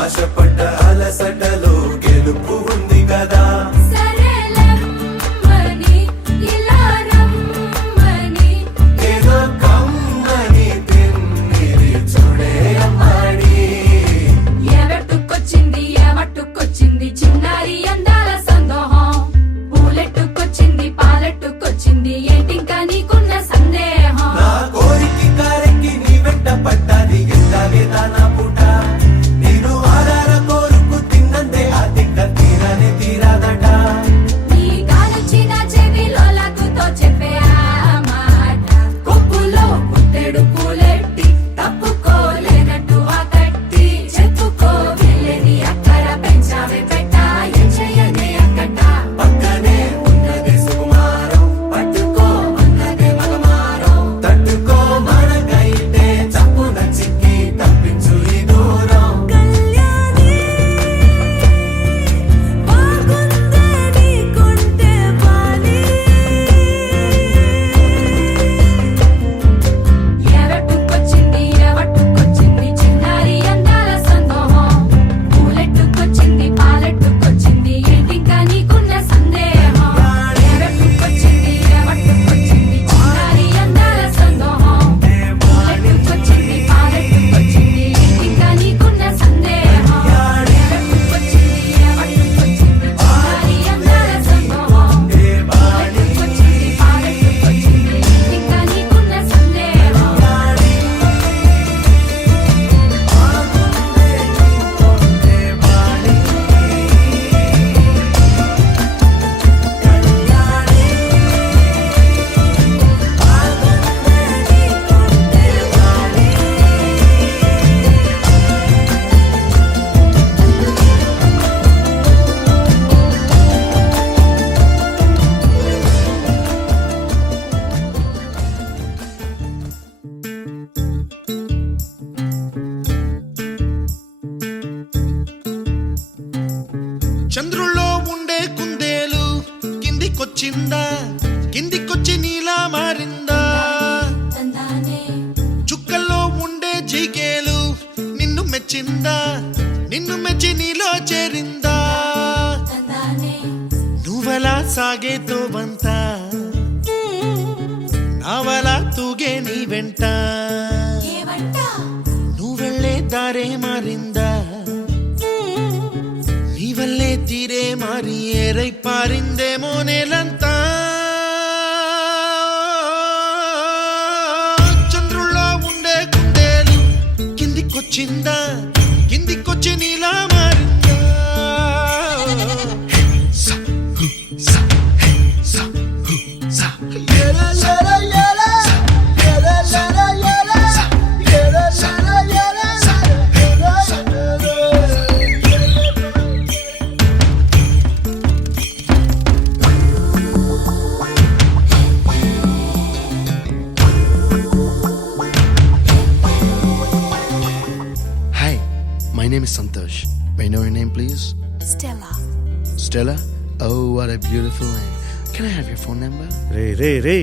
ఆశపడ్డ అలసటలో గెలుపు ఉంది కదా. సరేలమ్మని ఇలా రమ్మని ఏదో కమ్మని తిన్నిరి చూడే అమ్మాడి. ఏవట్టుకొచ్చింది ఏమట్టుకొచ్చింది చిన్నారి అందాల సందోహం పూలెట్టుకొచ్చింది పాలెట్టుకొచ్చింది ఏంటింకా నీకున్న సందేహం. నా కోరికి కారెక్కి నీ వెంట పడ్డాది ఎల్లాగే దానా పూట. నేను ఆరార కోరుకు తిన్నందే ఆ తిక్క తీరానే తీరాదట. నీ గాలొచ్చిన చెవిలో లాగుతో చెప్పే ఆ మాట కొప్పులో పుట్టెడు పూలెట్టి తప్పుకోలేనట్టు ఆ కట్టి చెప్పుకో వెళ్ళని అక్కర పెంచావే పెట్ట ఏం చెయ్యనే అక్కట. పక్కనే ఉన్నది సుకుమారం పట్టుకో అన్నదే మగమారం. తట్టుకో మనకైతే చప్పున చిక్కి తప్పించు ఈ దూరం. కళ్యాణి బాగుందే నీ కొంటే బాలి ఏవట్టుకొచ్చింది ఏవట్టుకొచ్చింది చిన్నారి అందాల సందోహం పూలెట్టుకొచ్చింది పాలెట్టుకొచ్చింది ఏంటింకా నీకున్న సందేహం. ఏవట్టుకొచ్చింది ఏవట్టుకొచ్చింది చిన్నారి అందాల సందోహం పూలెట్టుకొచ్చింది పాలెట్టుకొచ్చింది ఏంటింకా నీకున్న సందేహం. ఏవట్టుకొచ్చింది ఏవట్టుకొచ్చింది చిన్నారి అందాల సందోహం పూలెట్టుకొచ్చింది పాలెట్టుకొచ్చింది ఏంటింకా నీకున్న సందేహం. చంద్రుల్లో ఉండే కుందేలు కిందికొచ్చిందా కిందికొచ్చి నీలా మారిందా తందానే చుక్కల్లో ఉండే జిగేలు నిన్ను మెచ్చిందా నిన్ను మెచ్చి నీలో చేరిందా తందానే నువ్వలా సాగేతో బంత నావలా తూగే నీ వెంట ఏమంట నువ్వెళ్ళే దారే మారిందా నీ వల్లే తీరే మారి ఏరై పారిందేమో నేలంతా చంద్రుల్లో ఉండే కుందేలు కిందికొచ్చిందా కిందికొచ్చి నీలా మారిందా సా, హు, సా, హే, సా, హు, సా. Hi, my name is Santosh. May I know your name, please? Stella. Stella? Oh, what a beautiful land. Can I have your phone number? Ray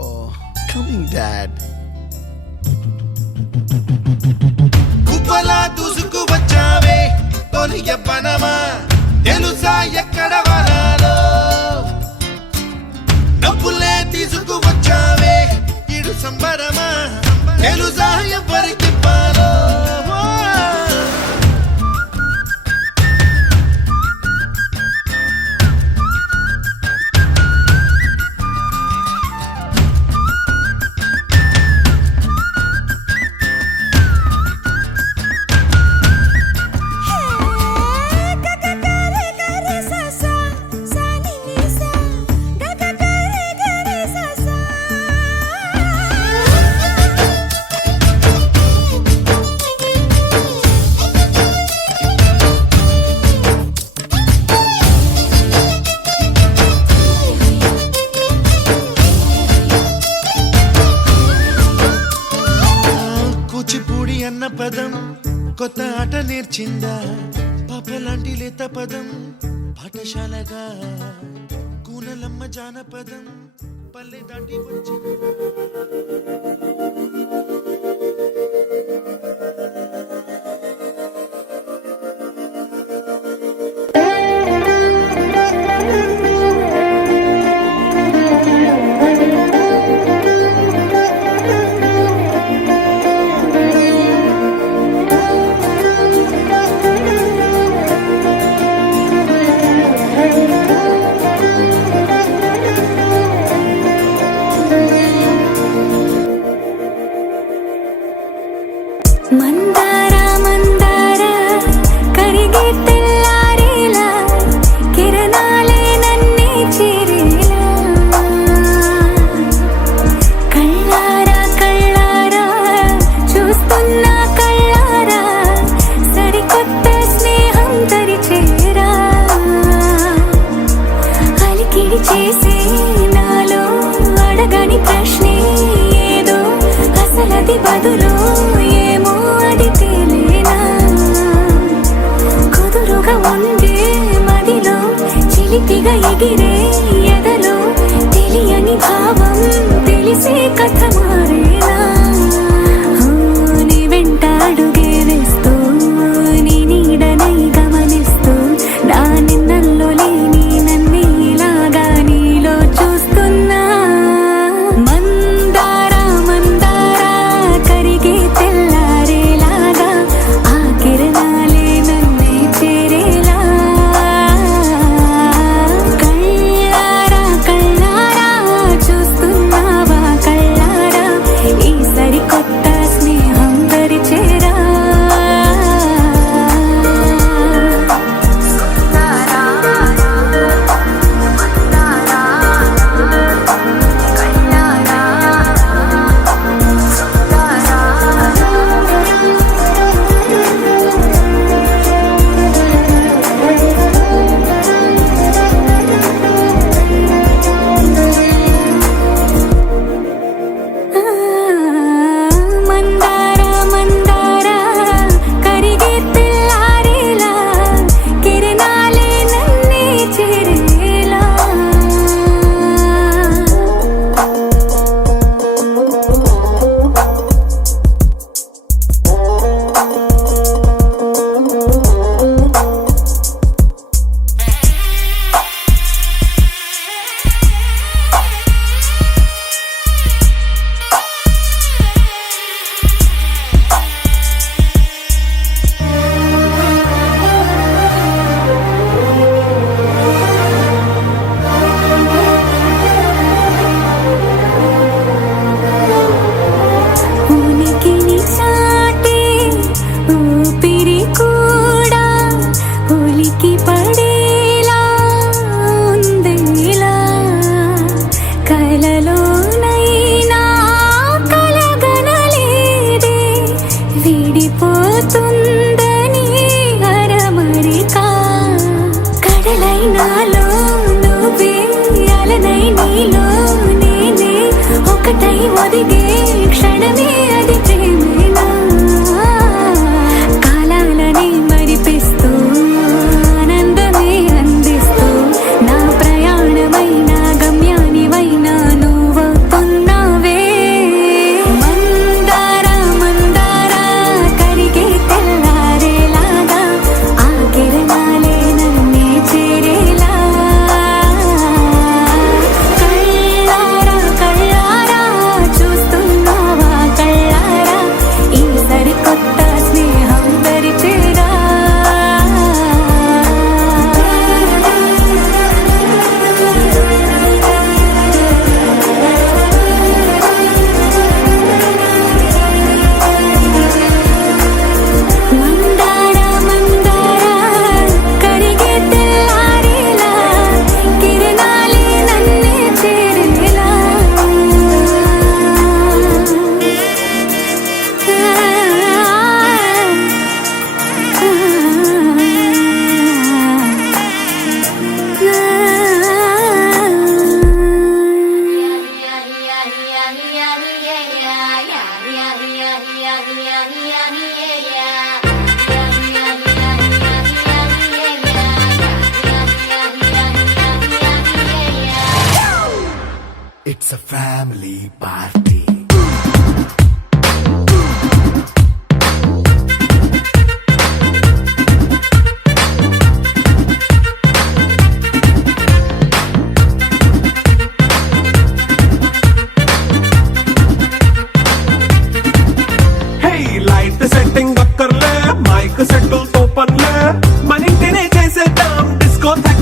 Oh, coming, Dad. గుబ్బలా దూసుకు వచ్చావే తొలియ పనమా తెలుసా ఎక్కడ వనాలో డబ్బులే తీసుకు వచ్చావే ఇడు సంబరమా తెలుసా ఎవరికి పాలో కూచిపూడి అన్న పదం కొత్త ఆట నేర్చిందా పాపలాంటి లేత పదం పాఠశాలగా కూనలమ్మ జానపదం పల్లె దాటి వచ్చి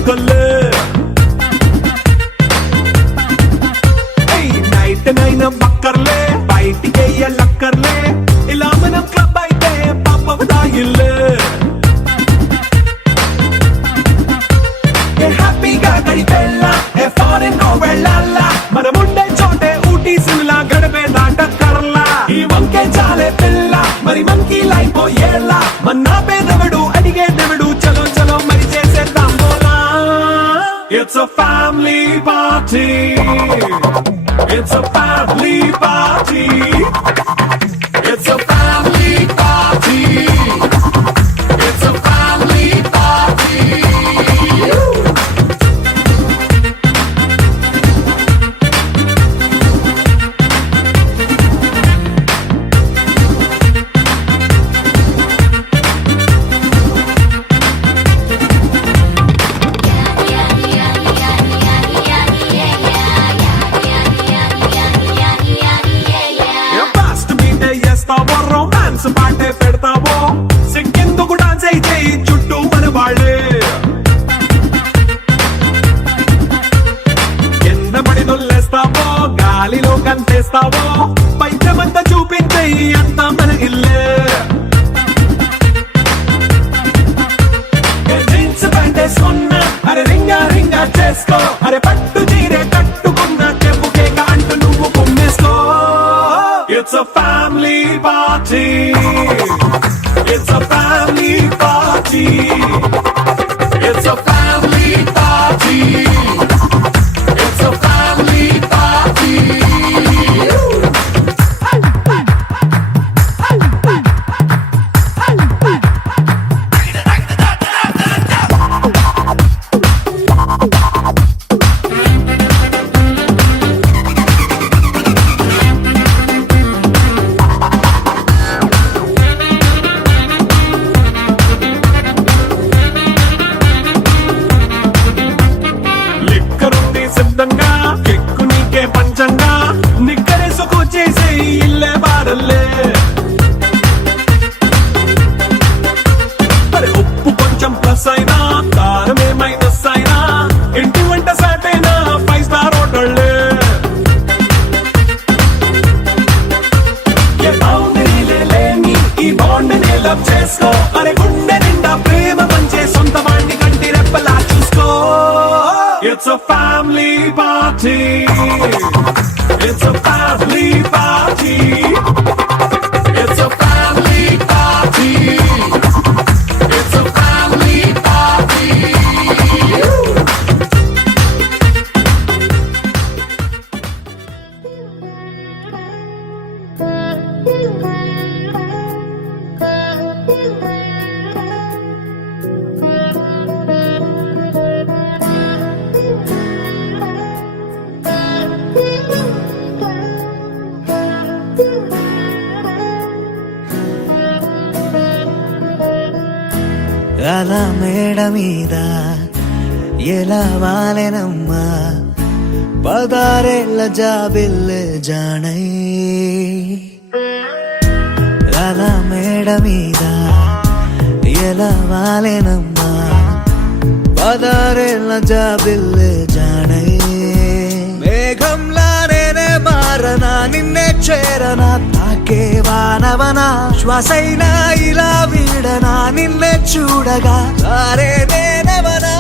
కొల్లే నైట్ నైన్ బక్కర్లే బయటికి లక్కర్లే ఇలా మనం క్లబ్ అయితే పాపదా ఇల్లే హ్యాపీగా గడిపెళ్ళ ఏ ఫారెన్ కో వెళ్ళాల మనముండే చోటే ఊటీ సిమ్లా గడిపే దాటక్కర్లా ఈ వంకే చాలే పిల్ల మరి మనకి లైఫ్ ఏళ్ళ మన్నా పేదవడు అడిగే దేవుడు చలో చలో మరి చేసేద్దాం బోలా it's a family party it's a family party it's a family party it's a family party romance పాటే పెడతావో సిగ్గెందుకు డాన్స్ అయితే చుట్టూ మన వాళ్ళే కింద పడి దొల్లేస్తావో గాలిలో కంతేస్తావో పైచమంతా చూపించే అంతా మన ఇల్లే జీన్స్ ప్యాంటేసుకున్నా అరే రింగా రింగా చేసుకో అరే పట్టు చీరే కట్టుకున్న చెప్పుకే కాంటూ నువ్వు కుమ్మేసుకో It's a family party. It's a family party. It's a family party. It's a family party. సిద్ధంగా కెక్కు నీకే పంచంగా నిక్కరేసుకు చేసే ఇల్లే బారల్లే మరి ఉప్పు కొంచెం ప్లస్ అయినా కారమే మైనస్ అయినా ఇంటి వంట సాట్ అయినా 5 స్టార్ హోటళ్ళే ఏ బౌండరీలే లేని ఈ బాండ్ ని లవ్ చేసుకో అరే గుండె నిండా ప్రేమ పంచే సొంత వాణ్ణి కంటి రెప్పలా చూసుకో It's a family party. It's a family party. It's a family party. It's a family party. అలా మేడ మీద ఎలా వాలెనమ్మా పదారేళ్ళ జాబిల్లే జానై అలా మేడ మీద ఎలా వాలెనమ్మా పదారేళ్ళ జాబిల్లే జానై మేఘంలా నేనే మారనా నిన్నే చేరనా తాకే వానవనా శ్వాసైనా ఇలా వీడనా నిన్నే చూడగా సారే నేనవనా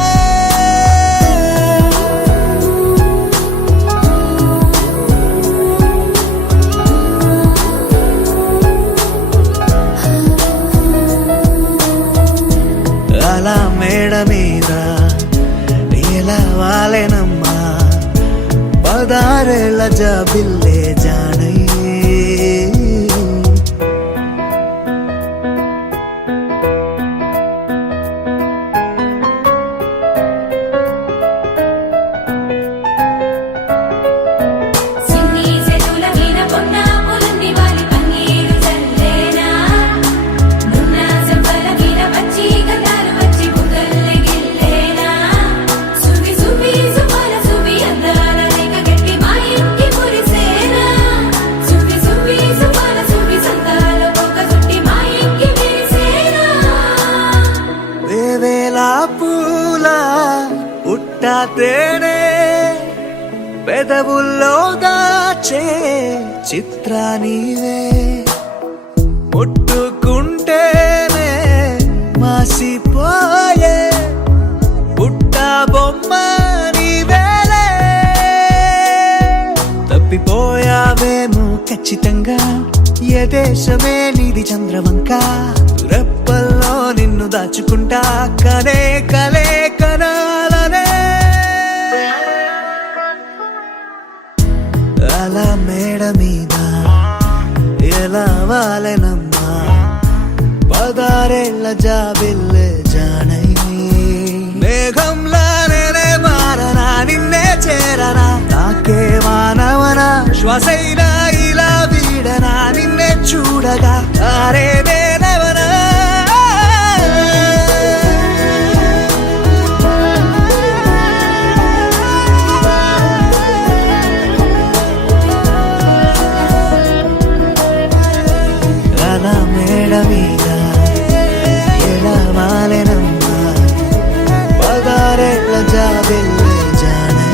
అలా మేడ మీద ఎలా వాలెనమ్మా పదారేళ్ళ జాబిల్లే జానై హఠాత్తేనే పెదవుల్లో దాచే చిత్రానివే ముట్టుకుంటేనే మాసిపోయే పుట్ట బొమ్మ నీవేలే తప్పిపోయావేమో ఖచ్చితంగా ఏ దేశమే నీది చంద్రవంక రెప్పల్లో నిన్ను దాచుకుంటా కనే కలే కనాలనే అలా మేడ మీద ఎలా వాలెనమ్మా పదారేళ్ల జాబిల్లే జానై మేఘంలానే మారనా నిన్నే చేరనా నాకే మానవనా శ్వాసైనా ఇలా వీడనా నిన్నే చూడగా అరే నేనవనా అలా మేడ మీద ఎలా వాలెనమ్మా పదారేళ్ల జాబిల్లే జానై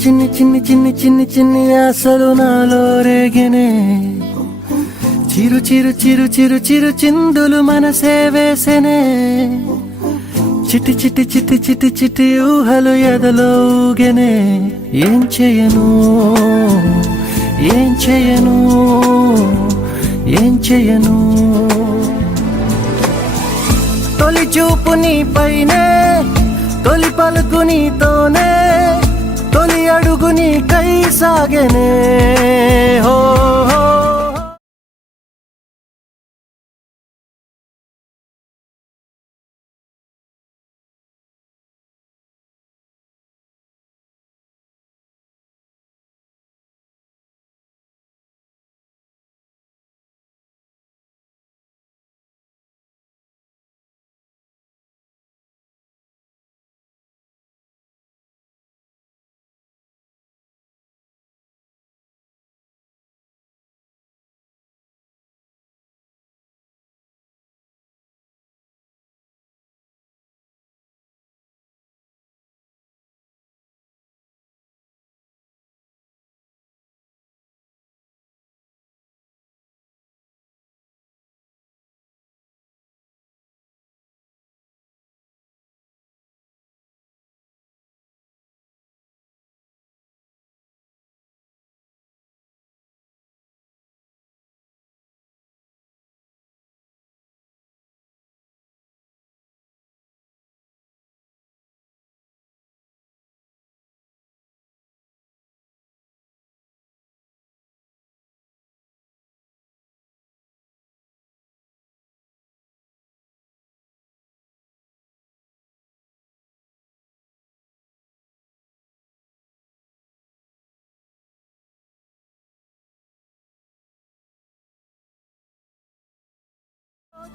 చిన్ని చిన్ని చిన్ని చిన్ని చిన్ని ఆశలు నాలో రేగినే చిరు చిరు చిరు చిరు చిరు చిందులు మనసే వేసెనే చిటి చిటి చిటి చిటి చిటి ఊహలు ఎదలో ఊగెనే ఏం చేయను ఏం చేయను ఏం చేయను తొలి చూపు నీ పైనే తొలి పలుకు నీతోనే తొలి అడుగు నీ కై సాగెనే హో హో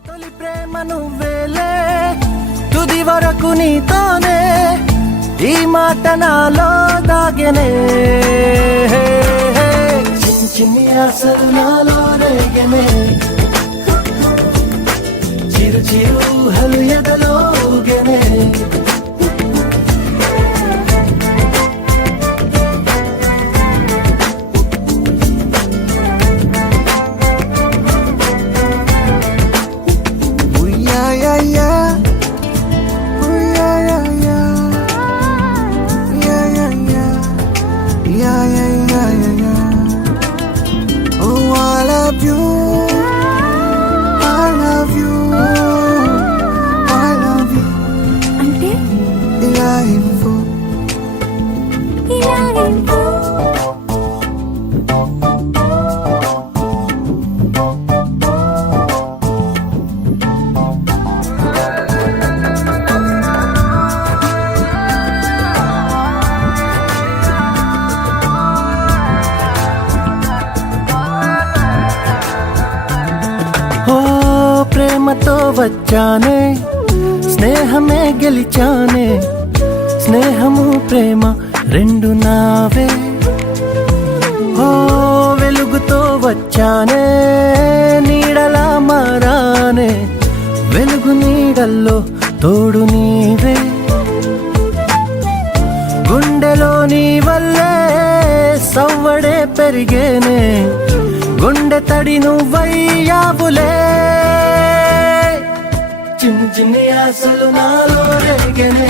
తొలి ప్రేమ నువ్వేలే తుది వరకు నీతోనే ఈ మాట నాలో దాగెనే చిన్ని చిన్ని ఆశలు నాలో రేగెనే చిరు చిరు ఊహలు ఎదలో ఊగెనే ప్రేమతో వచ్చానే స్నేహమే గెలిచానే స్నేహము ప్రేమ రెండు నావే ఓ వెలుగుతో వచ్చానే నీడలా మారానే వెలుగు నీడల్లో తోడు నీవే గుండెలో నీ వల్లే సవ్వడే పెరిగేనే గుండె తడి నువ్వయ్యావులే చిన్ని చిన్ని ఆశలు నాలో రేగనే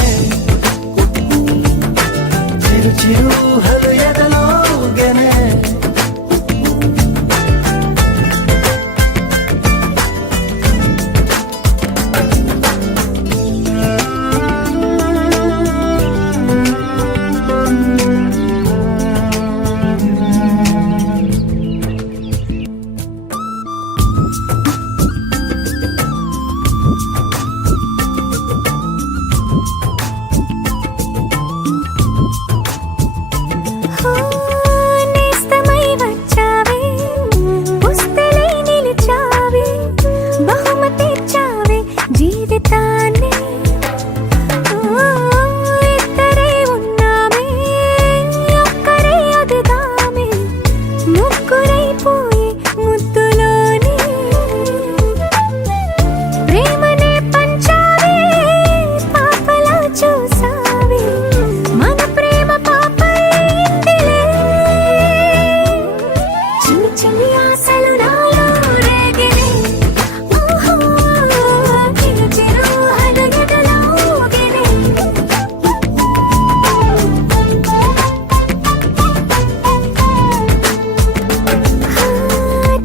చిరు చిరు ఊహలు ఎదలో ఊగెనే నేస్తమై వచ్చావే పుస్తలై నిలిచావే బహుమతిచ్చావే జీవితాన్ని ఇద్దరే ఉన్నామే ఒక్కరే అదుదామే ముగ్గురైపోయి ముద్దులోని ప్రేమనే పంచావే పాపలా చూసావే మన ప్రేమ పాపైందిలే చిన్ని చిన్ని ఆశలు నాలో రేగినే ఓహో చిరు చిరు హృదయదలో ఊగినే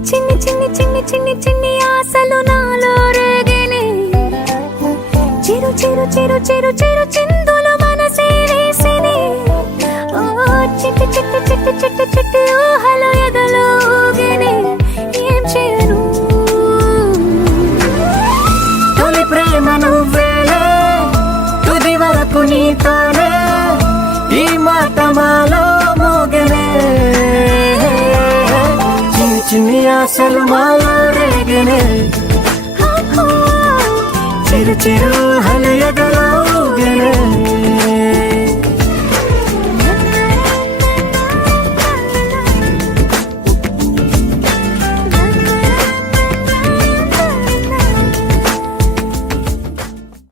చిన్ని చిన్ని చిన్ని చిన్ని చిన్ని ఆశలు నాలో రేగినే చిరు చిరు చిరు చిరు చిరు చిందులు మనసే వేసినే ఓ చిట్టి చిట్టి చిట్టి చిట్టి చిట్టి ఊహలు ఎదలో ఊగినే ఏం చేయను తొలి ప్రేమ నువ్వేలే తుది వరకు నీతోనే ఈ మాట మాలో మోగనే చిన్ని చిన్ని ఆశలు మాలో రేగనే చిరు చిరు హలయగలో ఊగనే